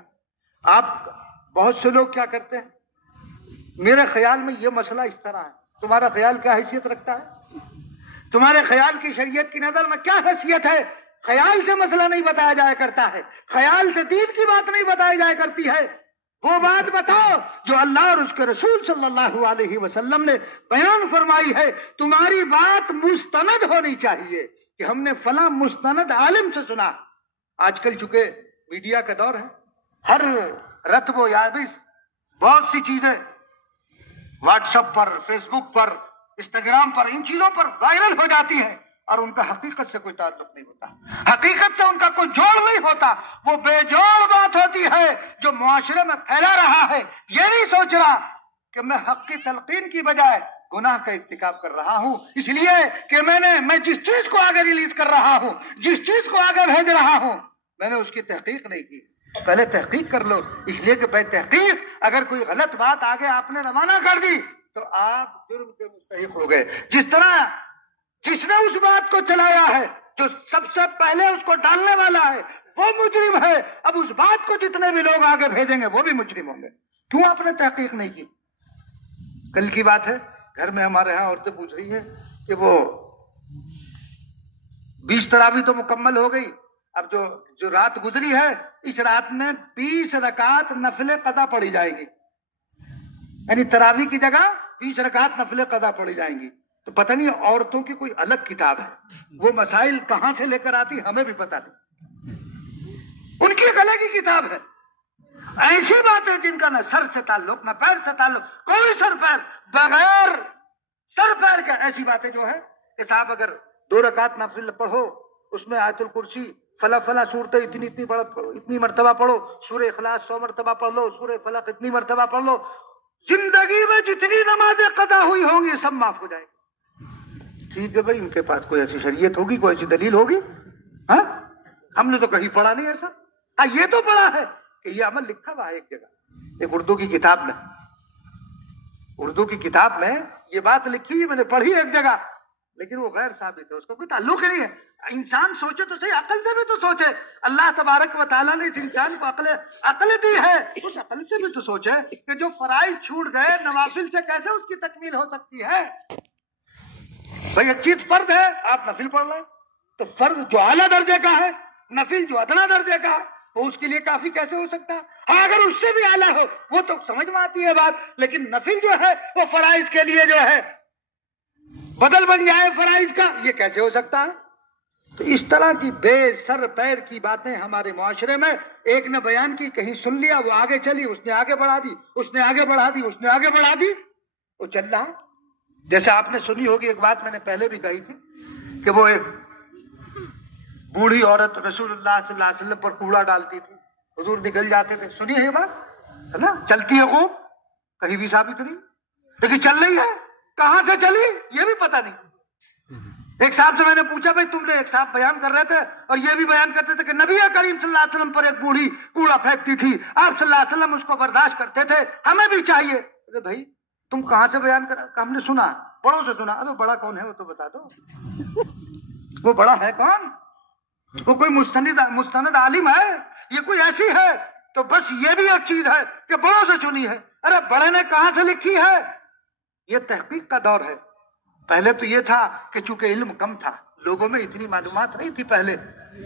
آپ بہت سے لوگ کیا کرتے ہیں، میرے خیال میں یہ مسئلہ اس طرح ہے، تمہارا خیال کیا حیثیت رکھتا ہے، تمہارے خیال کی شریعت کی نظر میں کیا حیثیت ہے؟ خیال سے مسئلہ نہیں بتایا جایا کرتا ہے، خیال سے دین کی بات نہیں بتائی جایا کرتی ہے، وہ بات بتاؤ جو اللہ اور اس کے رسول صلی اللہ علیہ وسلم نے بیان فرمائی ہے۔ تمہاری بات مستند ہونی چاہیے کہ ہم نے فلاں مستند عالم سے سنا۔ آج کل چونکہ میڈیا کا دور ہے، ہر رتب و یابس بہت سی چیزیں واٹس ایپ پر، فیس بک پر، انسٹاگرام پر، ان چیزوں پر وائرل ہو جاتی ہیں اور ان کا حقیقت سے کوئی تعلق نہیں ہوتا، حقیقت سے ان کا کوئی جوڑ نہیں ہوتا، وہ بے جوڑ بات ہوتی ہے جو معاشرے میں پھیلا رہا ہے، یہ نہیں سوچ رہا کہ میں حق کی تلقین کی بجائے گناہ کا ارتکاب کر رہا ہوں، اس لیے کہ میں جس چیز کو آگے ریلیز کر رہا ہوں، جس چیز کو آگے بھیج رہا ہوں، میں نے اس کی تحقیق نہیں کی۔ پہلے تحقیق کر لو، اس لیے کہ بے تحقیق اگر کوئی غلط بات آگے آپ نے روانہ کر دی تو آپ جرم کے مستحق ہو گئے۔ جس نے اس بات کو چلایا ہے، جو سب سے پہلے اس کو ڈالنے والا ہے، وہ مجرم ہے۔ اب اس بات کو جتنے بھی لوگ آگے بھیجیں گے وہ بھی مجرم ہوں گے۔ کیوں آپ نے تحقیق نہیں کی؟ کل کی بات ہے، گھر میں ہمارے ہاں عورتیں پوچھ رہی ہیں کہ وہ 20 تراویح تو مکمل ہو گئی، اب جو رات گزری ہے اس رات میں 20 رکعت نفل قضا پڑھی جائے گی، یعنی تراویح کی جگہ 20 رکعت نفل قضا پڑھی جائیں گی۔ تو پتہ نہیں عورتوں کی کوئی الگ کتاب ہے، وہ مسائل کہاں سے لے کر آتی ہمیں بھی پتہ نہیں، ان کی ایک الگ ہی کتاب ہے۔ ایسی باتیں جن کا نہ سر سے تعلق نہ پیر سے تعلق، کوئی سر پیر، بغیر سر پیر کے ایسی باتیں جو ہے کہ صاحب اگر 2 رکعت نفل پڑھو، اس میں آیت الکرسی فلاں صورتیں اتنی مرتبہ پڑھو، سورہ اخلاص 100 مرتبہ پڑھ لو، سورہ فلق اتنی مرتبہ پڑھ لو، زندگی میں جتنی نمازیں قضا ہوئی ہوں گی سب معاف ہو جائے گی۔ ٹھیک ہے بھائی، ان کے پاس کوئی ایسی شریعت ہوگی، کوئی ایسی دلیل ہوگی؟ ہاں، ہم نے تو کہیں پڑھا نہیں ایسا۔ ہاں، یہ تو پڑھا ہے کہ یہ عمل لکھا ہوا ہے ایک جگہ، ایک اردو کی کتاب میں یہ بات لکھی ہوئی میں نے پڑھی ایک جگہ، لیکن وہ غیر ثابت ہے، اس کا کوئی تعلق ہی نہیں ہے۔ انسان سوچے تو صحیح، عقل سے بھی تو سوچے، اللہ تبارک و تعالیٰ نے اس انسان کو عقل دی ہے، اس عقل سے بھی تو سوچے کہ جو فرائض چھوٹ گئے نوافل سے کیسے اس کی تکمیل ہو سکتی ہے۔ بھئی ایک چیز فرض ہے، آپ نفل پڑھ لیں، تو فرض جو اعلیٰ درجے کا ہے، نفل جو ادنا درجے کا ہے، وہ اس کے لیے کافی کیسے ہو سکتا ہے؟ ہاں اگر اس سے بھی اعلیٰ ہو وہ تو سمجھ میں آتی ہے بات، لیکن نفل جو ہے وہ فرائض کے لیے جو ہے بدل بن جائے فرائض کا، یہ کیسے ہو سکتا ہے؟ تو اس طرح کی بے سر پیر کی باتیں ہمارے معاشرے میں ایک نے بیان کی، کہیں سن لیا، وہ آگے چلی، اس نے آگے بڑھا دی، اس نے آگے بڑھا دی، اس نے آگے بڑھا دی، وہ چل رہا۔ جیسے آپ نے سنی ہوگی ایک بات میں نے پہلے بھی کہی تھی کہ وہ ایک بوڑھی عورت رسول اللہ صلی اللہ علیہ وسلم پر کوڑا ڈالتی تھی، حضور نکل جاتے تھے، سنی ہے یہ بات، ہے نا؟ چلتی ہے وہ کہیں بھی ثابت نہیں، لیکن چل رہی ہے، کہاں سے چلی یہ بھی پتہ نہیں۔ ایک صاحب سے میں نے پوچھا بھائی تم نے، ایک صاحب بیان کر رہے تھے اور یہ بھی بیان کرتے تھے کہ نبی کریم صلی اللہ علیہ وسلم پر ایک بوڑھی کوڑا پھینکتی تھی، آپ صلی اللہ علیہ وسلم اس کو برداشت کرتے تھے، ہمیں بھی چاہیے۔ ارے بھائی تم کہاں سے بیان کرا؟ ہم نے سنا، بڑوں سے سنا۔ ارے بڑا کون ہے وہ تو بتا دو، وہ بڑا ہے کون؟ وہ کوئی مستند عالم ہے؟ یہ کوئی ایسی ہے؟ تو بس یہ بھی ایک چیز ہے کہ بڑوں سے چنی ہے۔ ارے بڑے نے کہاں سے لکھی ہے؟ یہ تحقیق کا دور ہے۔ پہلے تو یہ تھا کہ چونکہ علم کم تھا، لوگوں میں اتنی معلومات نہیں تھی، پہلے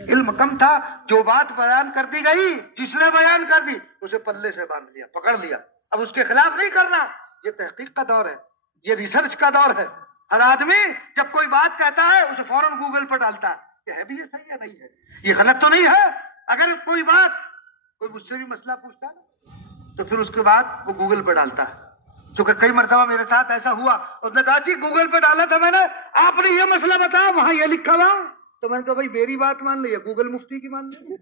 علم کم تھا، جو بات بیان کر دی گئی، جس نے بیان کر دی اسے پلے سے باندھ لیا، پکڑ لیا، اب اس کے خلاف نہیں کرنا۔ یہ تحقیق کا دور ہے، یہ ریسرچ کا دور ہے۔ ہر آدمی جب کوئی بات کہتا ہے اسے فوراً گوگل پر ڈالتا ہے کہ ہے بھی یہ صحیح ہے نہیں ہے، یہ غلط تو نہیں ہے۔ اگر کوئی مجھ سے بھی مسئلہ پوچھتا ہے تو پھر اس کے بعد وہ گوگل پہ ڈالتا ہے۔ چونکہ کئی مرتبہ میرے ساتھ ایسا ہوا، اس نے کہا جی گوگل پہ ڈالا تھا میں نے، آپ نے یہ مسئلہ بتایا، وہاں یہ لکھا ہوا، تو میں نے کہا بھائی میری بات مان لی، گوگل مفتی کی مان لی۔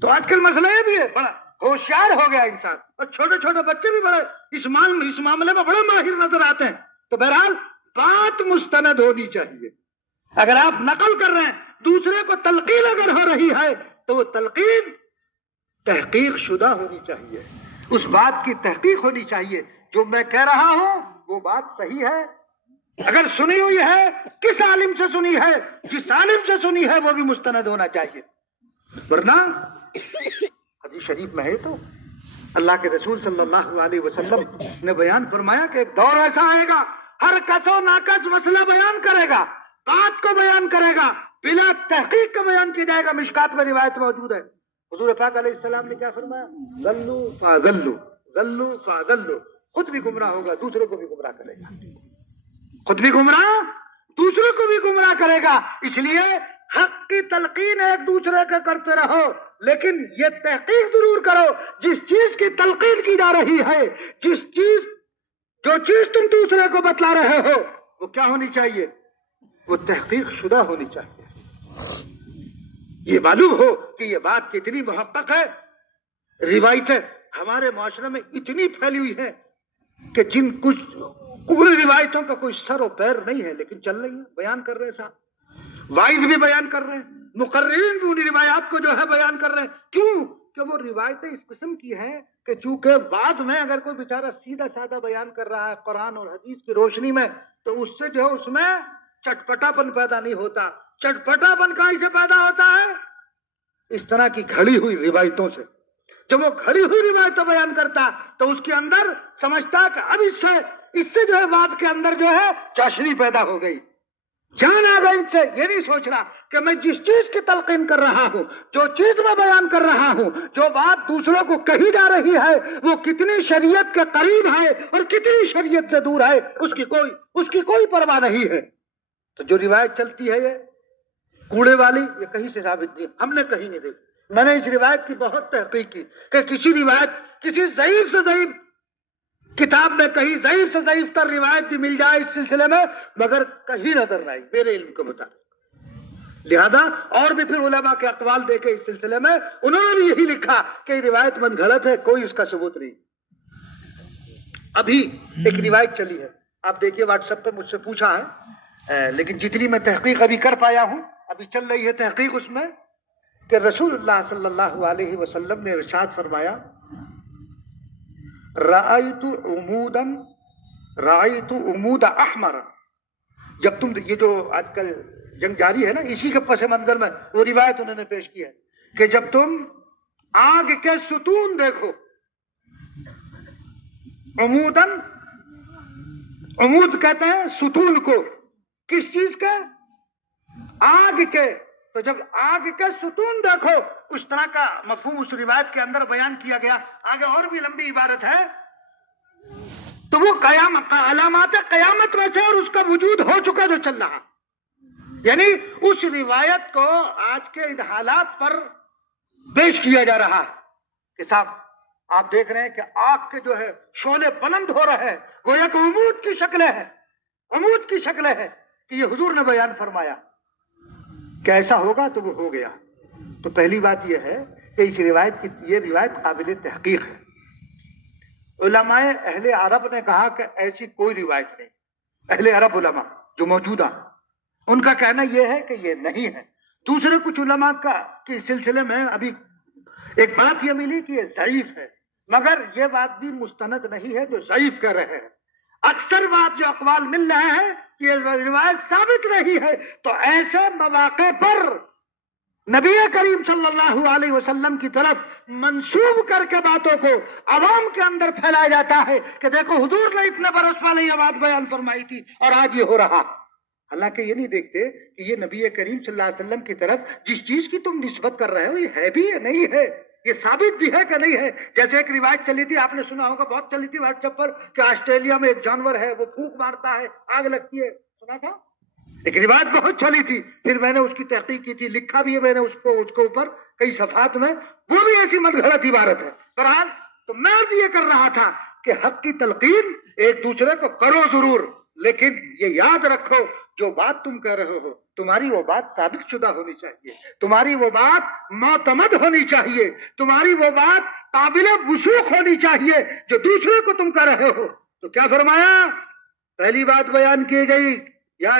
تو آج کل مسئلہ یہ بھی ہے، بڑا ہوشیار ہو گیا انسان، اور چھوٹے چھوٹے بچے بھی بڑے اس معاملے میں بڑے ماہر نظر آتے ہیں۔ تو بہرحال بات مستند ہونی چاہیے۔ اگر آپ نقل کر رہے ہیں، دوسرے کو تلقین اگر ہو رہی ہے تو وہ تلقین تحقیق شدہ ہونی چاہیے، اس بات کی تحقیق ہونی چاہیے، جو میں کہہ رہا ہوں وہ بات صحیح ہے، اگر سنی ہوئی ہے کس عالم سے سنی ہے، جس عالم سے سنی ہے وہ بھی مستند ہونا چاہیے۔ ورنہ حدیث شریف میں ہے تو اللہ کے رسول صلی اللہ علیہ وسلم نے بیان فرمایا کہ ایک دور ایسا آئے گا، ہر کس و ناکس مسئلہ بیان کرے گا، بات کو بیان کرے گا، بلا تحقیق کا بیان کیا جائے گا۔ مشکات میں روایت موجود ہے، حضور پاک علیہ السلام نے کیا فرمایا؟ ضلوا فاضلوا، ضلوا فاضلوا، خود بھی گمراہ ہوگا، دوسروں کو بھی گمراہ کرے گا، خود بھی گمراہ، دوسروں کو بھی گمراہ کرے گا۔ اس لیے حق کی تلقین ایک دوسرے کا کرتے رہو، لیکن یہ تحقیق ضرور کرو، جس چیز کی تلقین کی جا رہی ہے، جو چیز تم دوسرے کو بتلا رہے ہو، وہ کیا ہونی چاہیے؟ وہ تحقیق شدہ ہونی چاہیے۔ یہ معلوم ہو کہ یہ بات کتنی محقق ہے۔ روایتیں ہمارے معاشرے میں اتنی پھیلی ہوئی ہیں کہ جن کچھ پوری روایتوں کا کوئی سر و پیر نہیں ہے، لیکن چل رہی ہیں، بیان کر رہے ہیں، صاحب وائز بھی بیان کر رہے ہیں، مقررین بھی ان روایات کو جو ہے بیان کر رہے ہیں۔ کیوں کہ وہ روایتیں اس قسم کی ہیں کہ چونکہ بعد میں اگر کوئی بیچارہ سیدھا سادہ بیان کر رہا ہے قرآن اور حدیث کی روشنی میں، تو اس سے جو ہے اس میں چٹپٹا پن پیدا نہیں ہوتا۔ چٹپٹا پن کہاں سے پیدا ہوتا ہے؟ اس طرح کی گھڑی ہوئی روایتوں سے۔ جب وہ گھڑی ہوئی روایتیں بیان کرتا تو اس کے اندر سمجھتا کہ اب اس سے جو ہے بات کے اندر جو ہے چاشنی پیدا ہو گئی، جان آ گئی۔ اس سے یہ نہیں سوچ رہا کہ میں جس چیز کی تلقین کر رہا ہوں، جو چیز میں بیان کر رہا ہوں، جو بات دوسروں کو کہی جا رہی ہے، وہ کتنی شریعت کے قریب ہے اور کتنی شریعت سے دور ہے، اس کی کوئی پرواہ نہیں ہے۔ تو جو روایت چلتی ہے یہ کوڑے والی، یہ کہیں سے ثابت نہیں، ہم نے کہیں نہیں دیکھی۔ میں نے اس روایت کی بہت تحقیق کی کہ کسی روایت، کسی ضعیف سے ضعیف کتاب میں کہیں ضعیف سے ضعیف تر روایت بھی مل جائے اس سلسلے میں، مگر کہیں نظر نہ آئی میرے علم کے مطابق۔ لہذا اور بھی پھر علماء کے اقوال دیکھے اس سلسلے میں، انہوں نے بھی یہی لکھا کہ روایت من گھڑت ہے، کوئی اس کا ثبوت نہیں۔ ابھی ایک روایت چلی ہے، آپ دیکھیے واٹس ایپ پہ مجھ سے پوچھا ہے، لیکن جتنی میں تحقیق ابھی کر پایا ہوں، ابھی چل رہی ہے تحقیق اس میں، کہ رسول اللہ صلی اللہ علیہ وسلم نے ارشاد فرمایا، رأیت عمود احمر۔ جب تم یہ جو آج کل جنگ جاری ہے نا، اسی کے پس منظر میں وہ روایت انہوں نے پیش کی ہے کہ جب تم آگ کے ستون دیکھو، عمود کہتے ہیں ستون کو، کس چیز کے؟ آگ کے۔ تو جب آگ کے ستون دیکھو، اس طرح کا مفہوم اس روایت کے اندر بیان کیا گیا۔ آگے اور بھی لمبی عبارت ہے، تو وہ علامات قیامت میں سے اور اس کا وجود ہو چکا جو چل رہا، یعنی اس روایت کو آج کے ان حالات پر پیش کیا جا رہا ہے کہ صاحب آپ دیکھ رہے ہیں کہ آگ کے جو ہے شعلے بلند ہو رہے ہیں، گویا کہ عمود کی شکلیں ہیں، عمود کی شکلیں ہیں کہ یہ حضور نے بیان فرمایا کہ ایسا ہوگا تو وہ ہو گیا۔ تو پہلی بات یہ ہے کہ اس روایت کی یہ روایت قابل تحقیق ہے۔ علماء اہل عرب نے کہا کہ ایسی کوئی روایت نہیں، اہل عرب علماء جو موجودہ ہیں ان کا کہنا یہ ہے کہ یہ نہیں ہے۔ دوسرے کچھ علماء کے سلسلے میں ابھی ایک بات یہ ملی کہ یہ ضعیف ہے، مگر یہ بات بھی مستند نہیں ہے جو ضعیف کر رہے ہیں۔ اکثر بات جو اقوال مل رہے ہیں کہ یہ روایت ثابت نہیں ہے، تو ایسے مواقع پر نبی کریم صلی اللہ علیہ وسلم کی طرف منسوب کر کے باتوں کو عوام کے اندر پھیلایا جاتا ہے کہ دیکھو حضور نے اتنے برس پہلے یہ بات بیان فرمائی تھی اور آج یہ ہو رہا۔ حالانکہ یہ نہیں دیکھتے کہ یہ نبی کریم صلی اللہ علیہ وسلم کی طرف جس چیز کی تم نسبت کر رہے ہو یہ ہے بھی یا نہیں ہے، یہ ثابت بھی ہے کہ نہیں ہے۔ جیسے ایک روایت چلی تھی، آپ نے سنا ہوگا، بہت چلی تھی واٹس ایپ پر، کہ آسٹریلیا میں ایک جانور ہے وہ پھونک مارتا ہے، آگ لگتی ہے، سنا تھا؟ ایک روایت بہت چلی تھی، پھر میں نے اس کی تحقیق کی تھی، لکھا بھی ہے میں نے اس کو اوپر کئی صفحات میں، وہ بھی ایسی مد گھڑت عبارت ہے۔ بہرحال تو میں یہ کر رہا تھا کہ حق کی تلقین ایک دوسرے کو کرو ضرور، لیکن یہ یاد رکھو جو بات تم کہہ رہے ہو تمہاری وہ بات ثابت شدہ ہونی چاہیے، تمہاری وہ بات معتمد ہونی چاہیے، تمہاری وہ بات قابل وثوق ہونی چاہیے جو دوسرے کو تم کہہ رہے ہو۔ تو کیا فرمایا؟ پہلی بات بیان کی گئی، یا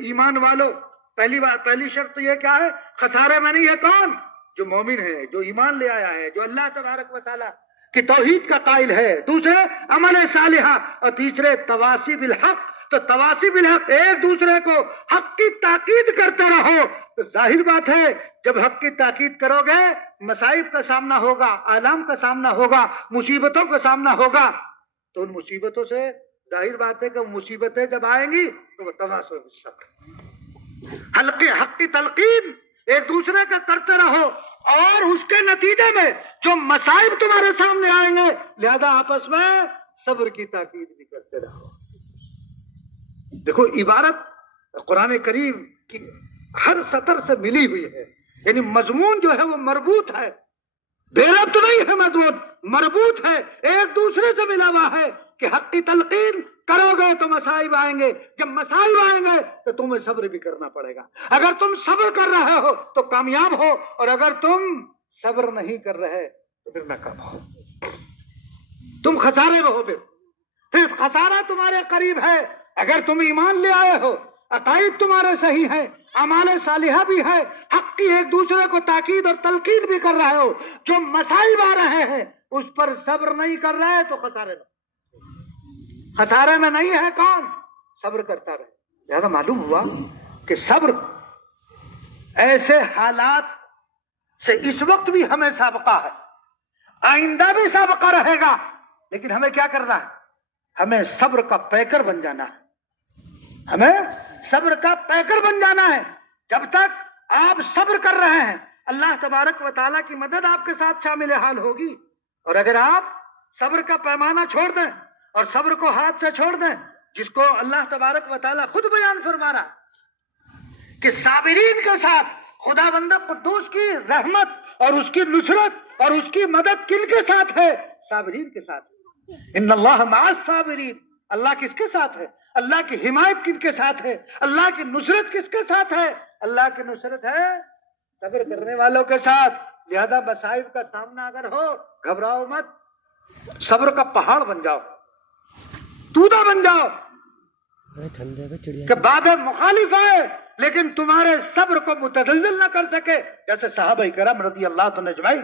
ایمان والو، پہلی شرط یہ کیا ہے؟ خسارے میں نہیں ہے کون؟ جو مومن ہے، جو ایمان لے آیا ہے، جو اللہ تبارک و تعالیٰ کی توحید کا قائل ہے، دوسرے عمل صالحہ، اور تیسرے تواصی بالحق۔ تو تواصی بالحق، ایک دوسرے کو حق کی تاکید کرتے رہو۔ تو ظاہر بات ہے جب حق کی تاکید کرو گے مصائب کا سامنا ہوگا، آلام کا سامنا ہوگا، مصیبتوں کا سامنا ہوگا، تو ان مصیبتوں سے ظاہر بات ہے کہ مصیبتیں جب آئیں گی تو وہ تواصل بالصبر، حق کی تلقین ایک دوسرے کا کرتے رہو، اور اس کے نتیجے میں جو مصائب تمہارے سامنے آئیں گے لہذا آپس میں صبر کی تاکید بھی کرتے رہو۔ دیکھو عبارت قرآن کریم کی ہر سطر سے ملی ہوئی ہے، یعنی مضمون جو ہے وہ مربوط ہے، بے ربط نہیں ہے، مضمون مربوط ہے، ایک دوسرے سے ملا ہوا ہے کہ حق کی تلقین کرو گے تو مصائب آئیں گے، جب مصائب آئیں گے تو تمہیں صبر بھی کرنا پڑے گا۔ اگر تم صبر کر رہے ہو تو کامیاب ہو، اور اگر تم صبر نہیں کر رہے تو پھر ناکام ہو، تم خسارے میں ہو۔ پھر خسارہ تمہارے قریب ہے اگر تم ایمان لے آئے ہو، عقائد تمہارے صحیح ہیں، اعمال صالحہ بھی ہے، حق کی ایک دوسرے کو تاکید اور تلقین بھی کر رہے ہو، جو مصائب آ رہے ہیں اس پر صبر نہیں کر رہے تو خسارے میں نہیں ہے کون؟ صبر کرتا رہے۔ لہذا معلوم ہوا کہ صبر ایسے حالات سے اس وقت بھی ہمیں سابقہ ہے، آئندہ بھی سابقہ رہے گا، لیکن ہمیں کیا کرنا ہے؟ ہمیں صبر کا پیکر بن جانا ہے، ہمیں صبر کا پیکر بن جانا ہے۔ جب تک آپ صبر کر رہے ہیں اللہ تبارک و تعالیٰ کی مدد آپ کے ساتھ شامل حال ہوگی، اور اگر آپ صبر کا پیمانہ چھوڑ دیں اور صبر کو ہاتھ سے چھوڑ دیں، جس کو اللہ تبارک و تعالیٰ خود بیان فرما رہا کہ صابرین کے ساتھ خدا بندہ قدوس کی رحمت اور اس کی نصرت اور اس کی مدد کن کے ساتھ ہے؟ صابرین کے ساتھ۔ ان اللہ مع الصابرین، اللہ کس کے ساتھ ہے؟ اللہ کی حمایت کن کے ساتھ ہے؟ اللہ کی نصرت کس کے ساتھ ہے؟ اللہ کی نصرت ہے صبر کرنے والوں کے ساتھ۔ لہذا مصائب کا سامنا اگر ہو گھبراؤ مت، صبر کا پہاڑ بن جاؤ، تودا بن جاؤ کہ باد مخالف آئے لیکن تمہارے صبر کو متزلزل نہ کر سکے۔ جیسے صحابہ کرام رضی اللہ تعالیٰ اجمعین،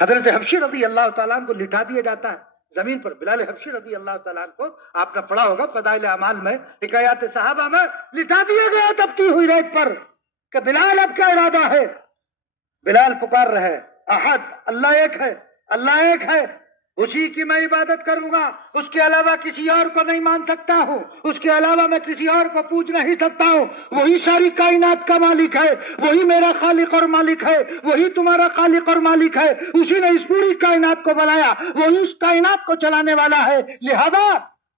حضرت حبشی رضی اللہ تعالیٰ عنہ کو لٹا دیا جاتا ہے زمین پر، بلال حبشی رضی اللہ تعالیٰ عنہ کو آپ نے پڑھا ہوگا فضائل اعمال میں، حکایات صحابہ میں، لٹا دیا گیا تپتی ہوئی ریت پر کہ بلال اب کیا ارادہ ہے؟ بلال پکار رہے احد، اللہ ایک ہے، اللہ ایک ہے، اسی کی میں عبادت کروں گا، اس کے علاوہ کسی اور کو نہیں مان سکتا ہوں، اس کے علاوہ میں کسی اور کو پوچھ نہیں سکتا ہوں۔ وہی ساری کائنات کا مالک ہے، وہی میرا خالق اور مالک ہے، وہی تمہارا خالق اور مالک ہے، اسی نے اس پوری کائنات کو بنایا، وہی اس کائنات کو چلانے والا ہے۔ لہذا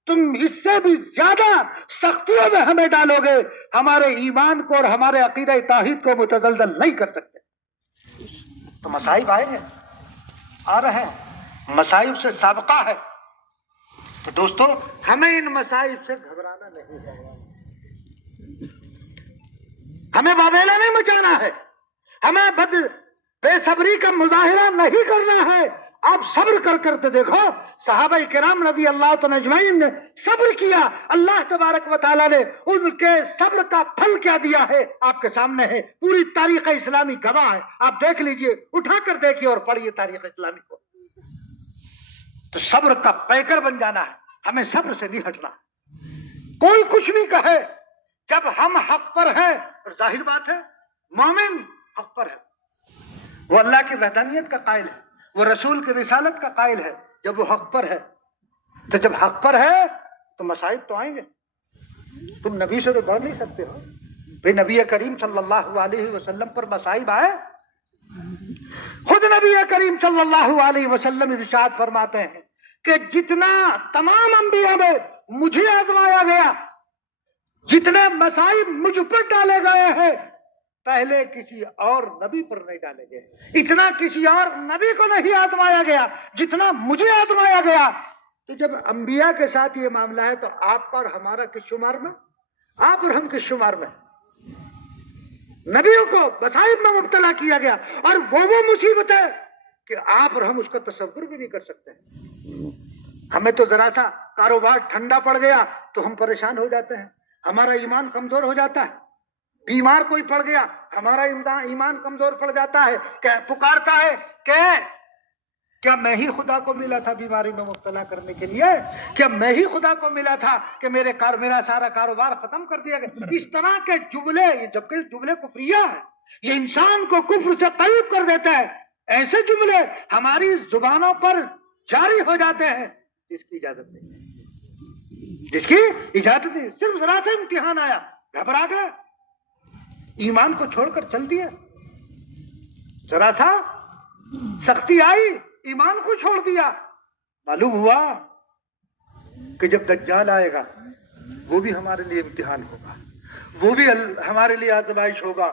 تم اس سے بھی زیادہ سختیوں میں ہمیں ڈالو گے، ہمارے ایمان کو اور ہمارے عقیدہ توحید کو متزلزل نہیں کر سکتے۔ تو مصائب آئیں گے، آ رہے ہیں، مصائب سے سابقہ ہے۔ تو دوستو ہمیں ان مصائب سے گھبرانا نہیں ہے، ہمیں بابیلا نہیں مچانا ہے، ہمیں بے صبری کا مظاہرہ نہیں کرنا ہے۔ آپ صبر کر کے دیکھو، صحابہ کرام رضی اللہ تعالی اجمعین نے صبر کیا، اللہ تبارک و تعالیٰ نے ان کے صبر کا پھل کیا دیا ہے آپ کے سامنے ہے، پوری تاریخ اسلامی گواہ ہے، آپ دیکھ لیجئے، اٹھا کر دیکھیے اور پڑھیے تاریخ اسلامی کو۔ تو صبر کا پیکر بن جانا ہے، ہمیں صبر سے نہیں ہٹنا۔ کوئی کچھ بھی کہے، جب ہم حق پر ہیں، اور ظاہر بات ہے مومن حق پر ہے، وہ اللہ کی وحدانیت کا قائل ہے، وہ رسول کی رسالت کا قائل ہے، جب وہ حق پر ہے، تو جب حق پر ہے تو مصائب تو آئیں گے۔ تم نبی سے تو بڑھ نہیں سکتے ہو بھئی، نبی کریم صلی اللہ علیہ وسلم پر مصائب آئے، خود نبی کریم صلی اللہ علیہ وسلم ارشاد فرماتے ہیں کہ جتنا تمام انبیاء میں مجھے آزمایا گیا، جتنے مصائب مجھ پر ڈالے گئے ہیں، پہلے کسی اور نبی پر نہیں ڈالے گئے، اتنا کسی اور نبی کو نہیں آزمایا گیا جتنا مجھے آزمایا گیا۔ تو جب انبیاء کے ساتھ یہ معاملہ ہے تو آپ کا اور ہمارا کس شمار میں؟ آپ اور ہم کس شمار میں؟ نبیوں کو مصائب میں مبتلا کیا گیا، اور وہ مصیبت ہے کہ آپ اور ہم اس کا تصور بھی نہیں کر سکتے۔ ہمیں تو ذرا سا کاروبار ٹھنڈا پڑ گیا تو ہم پریشان ہو جاتے ہیں، ہمارا ایمان کمزور ہو جاتا ہے، بیمار کوئی پڑ گیا ہمارا ایمان کمزور پڑ جاتا ہے، کہ پکارتا ہے کہ کیا میں ہی خدا کو ملا تھا بیماری میں مبتلا کرنے کے لیے؟ کیا میں ہی خدا کو ملا تھا کہ میرا سارا کاروبار ختم کر دیا گیا؟ اس طرح کے جملے، جبکہ جملے کفریہ ہیں، یہ انسان کو کفر سے قریب کر دیتا ہے، ایسے جملے ہماری زبانوں پر جاری ہو جاتے ہیں جس کی اجازت نہیں، جس کی اجازت نہیں۔ صرف ذرا سا امتحان آیا، گھبرا گئے، ایمان کو چھوڑ کر چل دیا، ذرا سا سختی آئی، ایمان کو چھوڑ دیا۔ معلوم ہوا کہ جب دجال آئے گا وہ بھی ہمارے لیے امتحان ہوگا، وہ بھی ہمارے لیے آزمائش ہوگا،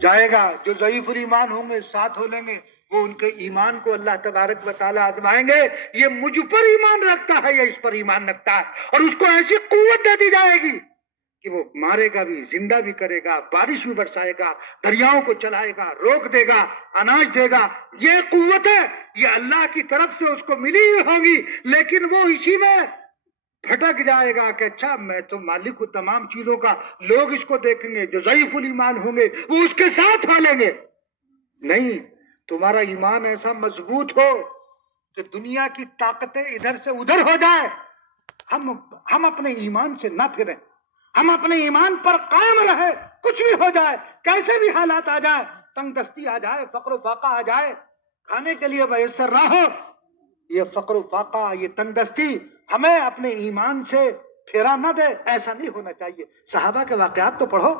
جائے گا۔ جو ضعیف الایمان ہوں گے ساتھ ہو لیں گے، وہ ان کے ایمان کو اللہ تبارک و تعالیٰ آزمائیں گے، یہ مجھ پر ایمان رکھتا ہے یا اس پر ایمان رکھتا ہے، اور اس کو ایسی قوت دے دی جائے گی کہ وہ مارے گا بھی، زندہ بھی کرے گا، بارش بھی برسائے گا، دریاؤں کو چلائے گا، روک دے گا، اناج دے گا۔ یہ قوت ہے، یہ اللہ کی طرف سے اس کو ملی ہی ہوگی، لیکن وہ اسی میں بھٹک جائے گا کہ اچھا میں تو مالک ہوں تمام چیزوں کا، لوگ اس کو دیکھیں گے، جو ضعیف الایمان ہوں گے وہ اس کے ساتھ ہو لیں گے۔ نہیں، تمہارا ایمان ایسا مضبوط ہو کہ دنیا کی طاقتیں ادھر سے ادھر ہو جائے، ہم اپنے ایمان سے نہ پھریں، ہم اپنے ایمان پر قائم رہے، کچھ بھی ہو جائے، کیسے بھی حالات آ جائے، تنگ دستی آ جائے، فقر و فاقہ آ جائے، کھانے کے لیے میسر نہ ہو، یہ فقر و فاقہ، یہ تنگ دستی ہمیں اپنے ایمان سے پھیرا نہ دے، ایسا نہیں ہونا چاہیے۔ صحابہ کے واقعات تو پڑھو،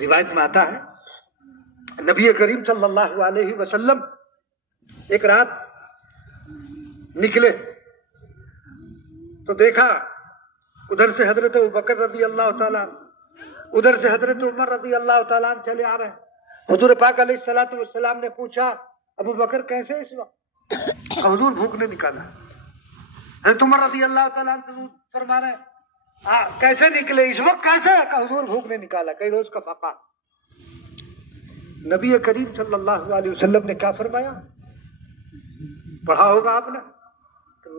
روایت میں آتا ہے نبی کریم صلی اللہ علیہ وسلم ایک رات نکلے تو دیکھا ادھر سے حضرت ابوبکر رضی اللہ تعالیٰ، ادھر سے حضرت عمر رضی اللہ تعالیٰ چلے آ رہے ہیں۔ حضور پاک علیہ الصلوۃ والسلام نے پوچھا ابوبکر کیسے اس وقت؟ حضور بھوک نے نکالا۔ حضرت عمر رضی اللہ تعالیٰ فرما رہے ہیں کیسے نکلے اس وقت؟ کیسے؟ کہ حضور بھوک نے نکالا، کئی روز کا فاقہ۔ نبی کریم صلی اللہ علیہ وسلم نے کیا فرمایا؟ پڑھا ہوگا آپ نے،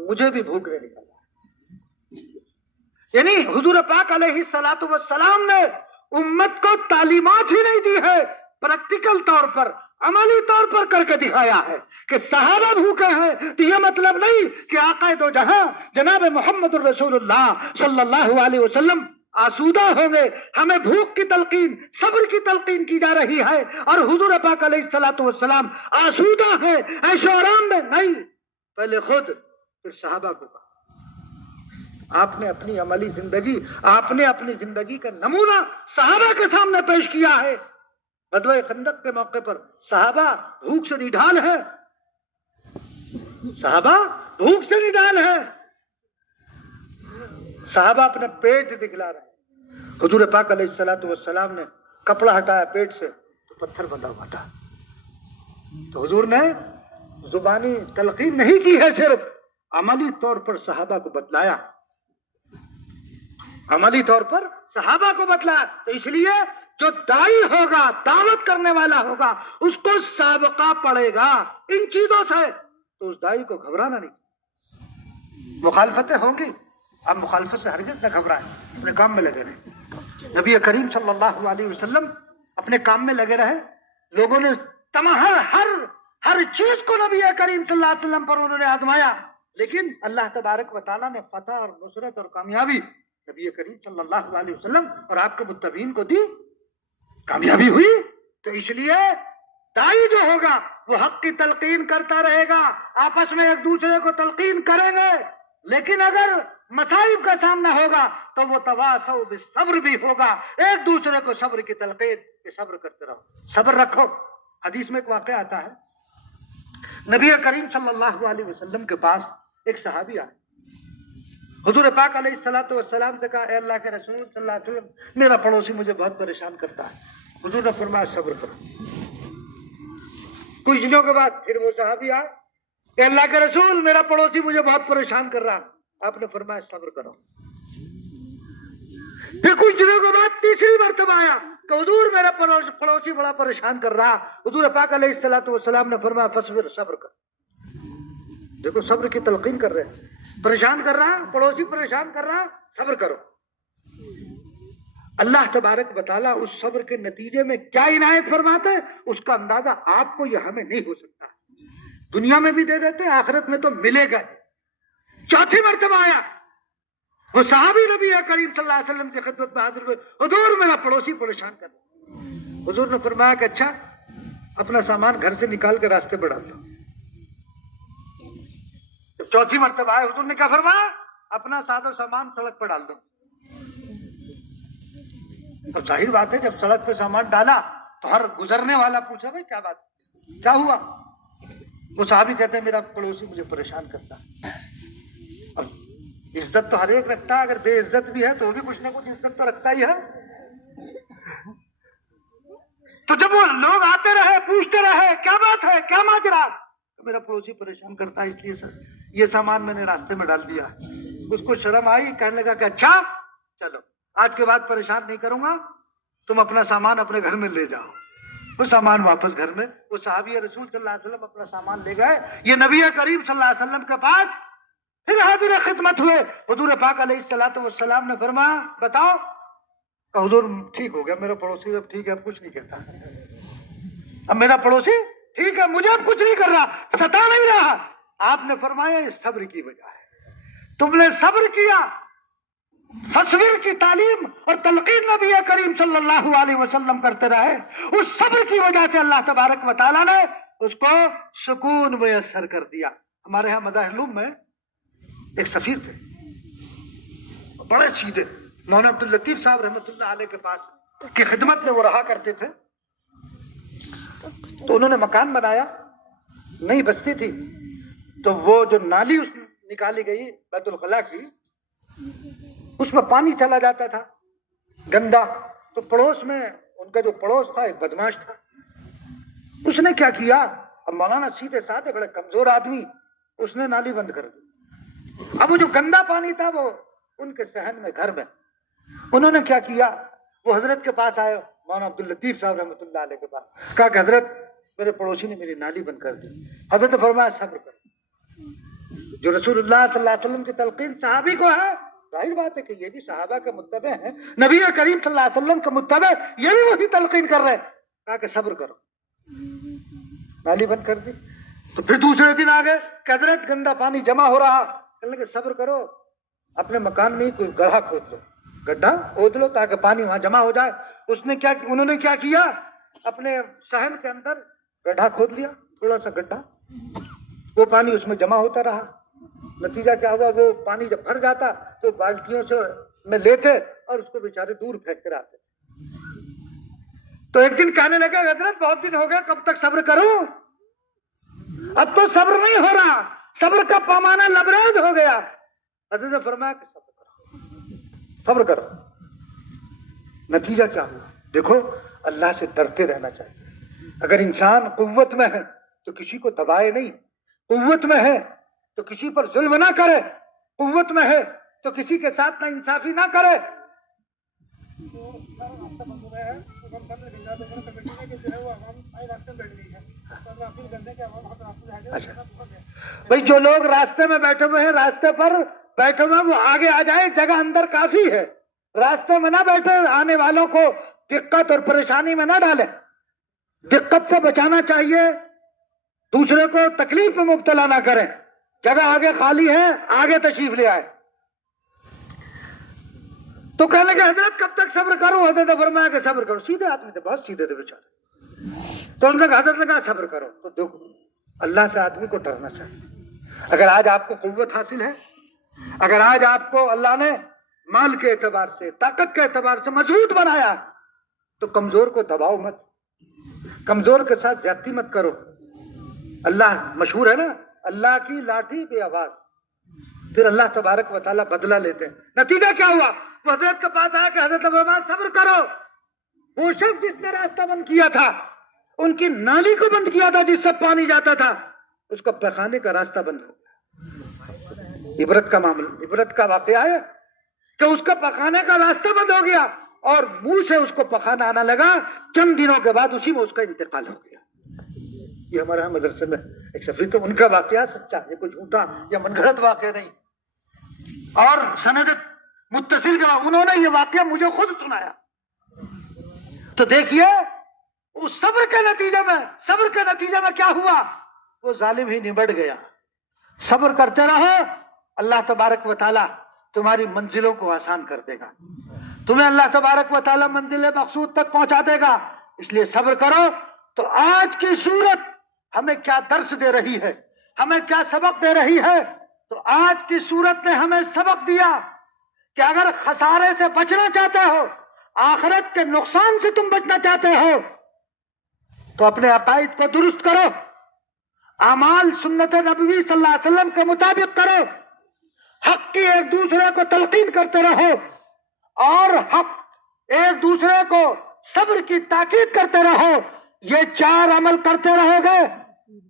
مجھے بھی بھوک نے نکالا۔ یعنی حضور پاک علیہ الصلوۃ والسلام نے امت کو تعلیمات ہی نہیں دی ہے، پریکٹیکل طور پر، عملی طور پر کر کے دکھایا ہے کہ صحابہ بھوکے ہیں تو یہ مطلب نہیں کہ آقا دو جہاں جناب محمد الرسول اللہ صلی اللہ علیہ وسلم آسودہ ہوں گے. ہمیں بھوک کی تلقین، صبر کی تلقین کی جا رہی ہے، اور حضور پاک علیہ الصلوۃ والسلام آسودہ ہے، عیش و آرام میں نہیں. پہلے خود پھر صحابہ کو کہا. آپ نے اپنی عملی زندگی، آپ نے اپنی زندگی کا نمونہ صحابہ کے سامنے پیش کیا ہے. غزوہ خندق کے موقع پر صحابہ بھوک سے نڈھال ہے، صحابہ بھوک سے نڈھال ہے، صحابہ اپنے پیٹ دکھلا رہے ہیں. حضور پاک علیہ الصلوۃ والسلام نے کپڑا ہٹایا پیٹ سے تو پتھر بندھا ہوا تھا. تو حضور نے زبانی تلقین نہیں کی ہے، صرف عملی طور پر صحابہ کو بتلایا، عملی طور پر صحابہ کو بتلایا. تو اس لیے جو داعی ہوگا، دعوت کرنے والا ہوگا، اس کو سابقہ پڑے گا ان چیزوں سے، تو اس داعی کو گھبرانا نہیں. مخالفتیں ہوں گی، اب مخالفت سے ہرگز نہ گھبرائیں، اپنے کام میں لگے رہیں. نبی کریم صلی اللہ علیہ وسلم اپنے کام میں لگے رہے. لوگوں نے ہر چیز کو نبی کریم صلی اللہ علیہ وسلم پر انہوں نے آزمایا، لیکن اللہ تبارک و تعالیٰ نے فتح اور نصرت اور کامیابی نبی کریم صلی اللہ علیہ وسلم اور آپ کے متبعین کو دی، کامیابی ہوئی. تو اس لیے داعی جو ہوگا وہ حق کی تلقین کرتا رہے گا، آپس میں ایک دوسرے کو تلقین کریں گے. لیکن اگر مصائب کا سامنا ہوگا تو وہ تواصوا بالصبر بھی ہوگا، ایک دوسرے کو صبر کی تلقین، کہ صبر کرتے رہو، صبر رکھو. حدیث میں ایک واقعہ آتا ہے، نبی کریم صلی اللہ علیہ وسلم کے پاس ایک صحابی آئے. حضور پاک علیہ الصلوۃ والسلام سے کہا، اے اللہ کے رسول صلی اللہ علیہ وسلم، میرا پڑوسی مجھے بہت پریشان کرتا ہے. حضور نے فرمایا صبر کرو. کچھ دنوں کے بعد پھر وہ صحابی آئے، اے اللہ کے رسول میرا پڑوسی مجھے بہت پریشان کر رہا. آپ نے فرمایا صبر کرو. پھر کچھ دنوں کے بعد تیسری مرتبہ آیا کہ حضور میرا پڑوسی بڑا پریشان کر رہا. حضور پاک علیہ الصلوۃ والسلام نے فرمایا فصبر، صبر کر. دیکھو صبر کی تلقین کر رہے ہیں، پریشان کر رہا پڑوسی، پریشان کر رہا، صبر کرو. اللہ تبارک و تعالیٰ اس صبر کے نتیجے میں کیا عنایت فرماتے ہیں اس کا اندازہ آپ کو یا ہمیں نہیں ہو سکتا. دنیا میں بھی دے دیتے ہیں، آخرت میں تو ملے گا. چوتھی مرتبہ آیا وہ صحابی نبی کریم صلی اللہ علیہ وسلم کی خدمت میں حاضر ہوئے، حضور میرا پڑوسی پریشان کر رہا. حضور نے فرمایا کہ اچھا اپنا سامان گھر سے نکال کے راستے پہ ڈال دو. جب چوتھی مرتبہ آئے حضور نے کیا فرمایا، اپنا سادہ سامان سڑک پہ ڈال دو. اب ظاہر بات ہے جب سڑک پہ سامان ڈالا تو ہر گزرنے والا پوچھا بھائی کیا بات، کیا ہوا؟ وہ صحابی کہتے ہیں میرا پڑوسی مجھے پریشان کرتا. اب عزت تو ہر ایک رکھتا ہے، اگر بے عزت بھی ہے تو وہ بھی کچھ نہ کچھ عزت تو رکھتا ہی ہے. تو جب وہ لوگ آتے رہے پوچھتے رہے کیا بات ہے، کیا ماجرا، تو میرا پڑوسی پریشان کرتا ہے اس لیے سر یہ سامان میں نے راستے میں ڈال دیا. اس کو شرم آئی، کہنے لگا کہ اچھا چلو آج کے بعد پریشان نہیں کروں گا، تم اپنا سامان اپنے گھر میں لے جاؤ. وہ سامان واپس گھر میں، وہ صحابی رسول صلی اللہ علیہ وسلم اپنا سامان لے گئے. یہ نبی کریم صلی اللہ علیہ وسلم کے پاس پھر حاضر خدمت ہوئے. حضور پاک علیہ الصلوۃ والسلام نے فرمایا بتاؤ. کہ حضور ٹھیک ہو گیا میرا پڑوسی، اب ٹھیک ہے، اب کچھ نہیں کہتا. اب میرا پڑوسی ٹھیک ہے، مجھے اب کچھ نہیں کر رہا، ستا نہیں رہا. آپ نے فرمایا یہ صبر کی وجہ ہے، تم نے صبر کیا. فصبر کی تعلیم اور تلقین نبی کریم صلی اللہ علیہ وسلم کرتے رہے. اس صبر کی وجہ سے اللہ تبارک و تعالیٰ نے اس کو سکون میسر کر دیا. ہمارے ہاں مظاہر العلوم میں ایک سفیر تھے، بڑے سیدھے، مولانا عبد اللطیف صاحب رحمۃ اللہ علیہ کے پاس کی خدمت میں وہ رہا کرتے تھے. تو انہوں نے مکان بنایا، نئی بستی تھی، تو وہ جو نالی نکالی گئی بیت الخلاء کی، اس میں پانی چلا جاتا تھا گندا. تو پڑوس میں ان کا جو پڑوس تھا ایک بدماش تھا. اس نے کیا کیا، اب مولانا سیدھے سادھے بڑے کمزور آدمی، اس نے نالی بند کر دی. اب وہ جو گندا پانی تھا وہ ان کے صحن میں گھر میں. انہوں نے کیا کیا، وہ حضرت کے پاس آئے، مولانا عبد اللطیف صاحب رحمۃ اللہ علیہ کے پاس، کہا کہ حضرت میرے پڑوسی نے میری نالی بند کر دی. حضرت نے فرمایا صبر کر. جو رسول اللہ صلی اللہ علیہ وسلم کی تلقین صحابی کو ہے، ظاہر بات ہے کہ یہ بھی صحابہ کے متبع ہیں، نبی کریم صلی اللہ علیہ وسلم کے متبع، یہ بھی وہی تلقین کر رہے ہیں. کہا کہ صبر کرو، نالی بند کر دی. تو پھر دوسرے دن آ گئے کہ حضرت گندا پانی جمع ہو رہا، کہنے لگے صبر کرو، اپنے مکان میں ہی کوئی گڑھا کھود دو. گڈھا کھود لو تاکہ پانی وہاں جمع ہو جائے. انہوں نے کیا کیا, اپنے صحن کے اندر گڈھا کھود لیا, تھوڑا سا گڈھا, وہ پانی اس میں جمع ہوتا رہا. نتیجہ کیا ہوا, وہ پانی جب بھر جاتا تو بالٹیوں سے میں لیتے اور اس کو بیچارے دور پھینک کر آتے. تو ایک دن کہنے لگا, حضرت بہت دن ہو گیا, کب تک صبر کروں, اب تو صبر نہیں ہو رہا, صبر کا پیمانہ لبریز ہو گیا. حضرت نے فرمایا کہ صبر کرو. نتیجہ کیا ہوا, دیکھو اللہ سے ڈرتے رہنا چاہیے. اگر انسان قوت میں ہے تو کسی کو دبائے نہیں, قوت میں ہے تو کسی پر ظلم نہ کرے, قوت میں ہے تو کسی کے ساتھ نا انصافی نہ کرے. بھائی جو لوگ راستے میں بیٹھے ہوئے ہیں, راستے پر بیٹھے ہوئے وہ آگے آ جائے, جگہ اندر کافی ہے. راستے میں نہ بیٹھے, آنے والوں کو دقت اور پریشانی میں نہ ڈالیں. دقت سے بچانا چاہیے, دوسرے کو تکلیف میں مبتلا نہ کریں. جگہ آگے خالی ہے, آگے تشریف لے آئے. تو کہنے کہ حضرت کب تک صبر کروں, حضرت نے فرمایا کہ صبر کرو. سیدھے آدمی تھے, بہت سیدھے تھے بیچارے. تو انہوں نے کہا, حضرت نے کہا صبر کرو. تو دیکھو اللہ سے آدمی کو ڈرنا چاہیے. اگر آج آپ کو قوت حاصل ہے, اگر آج آپ کو اللہ نے مال کے اعتبار سے, طاقت کے اعتبار سے مضبوط بنایا, تو کمزور کو دباؤ مت, کمزور کے ساتھ زیادتی مت کرو. اللہ مشہور ہے نا, اللہ کی لاٹھی بے آواز. پھر اللہ تبارک و تعالیٰ بدلہ لیتے ہیں. نتیجہ کیا ہوا, وہ حضرت کے پاس آیا کہ حضرت فرمایا صبر کرو. وہ شخص جس نے راستہ بند کیا تھا, ان کی نالی کو بند کیا تھا جس سے پانی جاتا تھا, اس کا پخانے کا راستہ بند ہو گیا. عبرت کا معاملہ, عبرت کا واقعہ ہے کہ اس کا پخانے کا راستہ بند ہو گیا اور منہ سے اس کو پخانا آنا لگا. چند دنوں کے بعد اسی میں اس کا انتقال ہو گیا. یہ ہمارے مدرسے میں ایک سفیر تو ان کا واقعہ سچا, یہ کوئی جھوٹا یا من گھڑت واقعہ نہیں. اور سند متصل کا انہوں نے یہ واقعہ مجھے خود سنایا. تو دیکھیے اس صبر کے نتیجے میں کیا ہوا, وہ ظالم ہی نبٹ گیا. صبر کرتے رہو, اللہ تبارک و تعالیٰ تمہاری منزلوں کو آسان کر دے گا. تمہیں اللہ تبارک و تعالیٰ منزل مقصود تک پہنچا دے گا. اس لیے صبر کرو. تو آج کی صورت ہمیں کیا درس دے رہی ہے, ہمیں کیا سبق دے رہی ہے. تو آج کی صورت نے ہمیں سبق دیا کہ اگر خسارے سے بچنا چاہتے ہو, آخرت کے نقصان سے تم بچنا چاہتے ہو, تو اپنے عقائد کو درست کرو, اعمال سنت نبوی صلی اللہ علیہ وسلم کے مطابق کرو, حق کی ایک دوسرے کو تلقین کرتے رہو, اور حق ایک دوسرے کو صبر کی تاکید کرتے رہو. یہ 4 عمل کرتے رہو گے,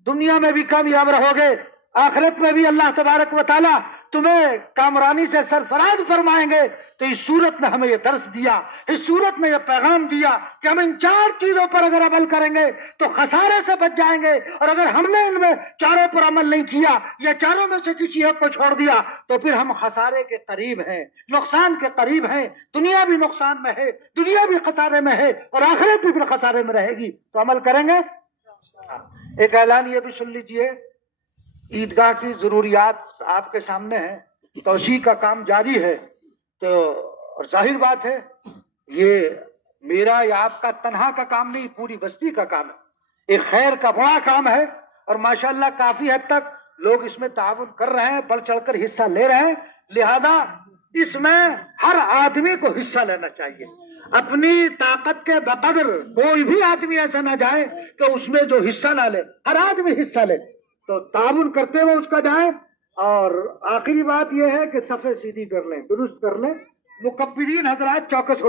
دنیا میں بھی کامیاب رہو گے, آخرت میں بھی اللہ تبارک و تعالیٰ تمہیں کامرانی سے سرفراز فرمائیں گے. تو اس صورت نے ہمیں یہ درس دیا, اس صورت نے یہ پیغام دیا کہ ہم ان 4 چیزوں پر اگر عمل کریں گے تو خسارے سے بچ جائیں گے, اور اگر ہم نے ان میں 4 پر عمل نہیں کیا یا 4 میں سے کسی ایک کو چھوڑ دیا تو پھر ہم خسارے کے قریب ہیں, نقصان کے قریب ہیں. دنیا بھی نقصان میں ہے, دنیا بھی خسارے میں ہے, اور آخرت بھی پھر خسارے میں رہے گی. تو عمل کریں گے. ایک اعلان یہ بھی سن لیجئے, عیدگاہ کی ضروریات آپ کے سامنے ہیں, توسیع کا کام جاری ہے. تو اور ظاہر بات ہے یہ میرا یا آپ کا تنہا کا کام نہیں, پوری بستی کا کام ہے, ایک خیر کا بڑا کام ہے. اور ماشاءاللہ کافی حد تک لوگ اس میں تعاون کر رہے ہیں, بڑھ چڑھ کر حصہ لے رہے ہیں. لہذا اس میں ہر آدمی کو حصہ لینا چاہیے. اپنی طاقت کے بقدر کوئی بھی آدمی ایسا نہ جائے کہ اس میں جو حصہ نہ لے, ہر آدمی حصہ لے. تو تعاون کرتے ہوئے اس کا جائیں. اور آخری بات یہ ہے کہ صفیں سیدھی کر لیں, درست کر لیں. مکبرین حضرات چوکس ہو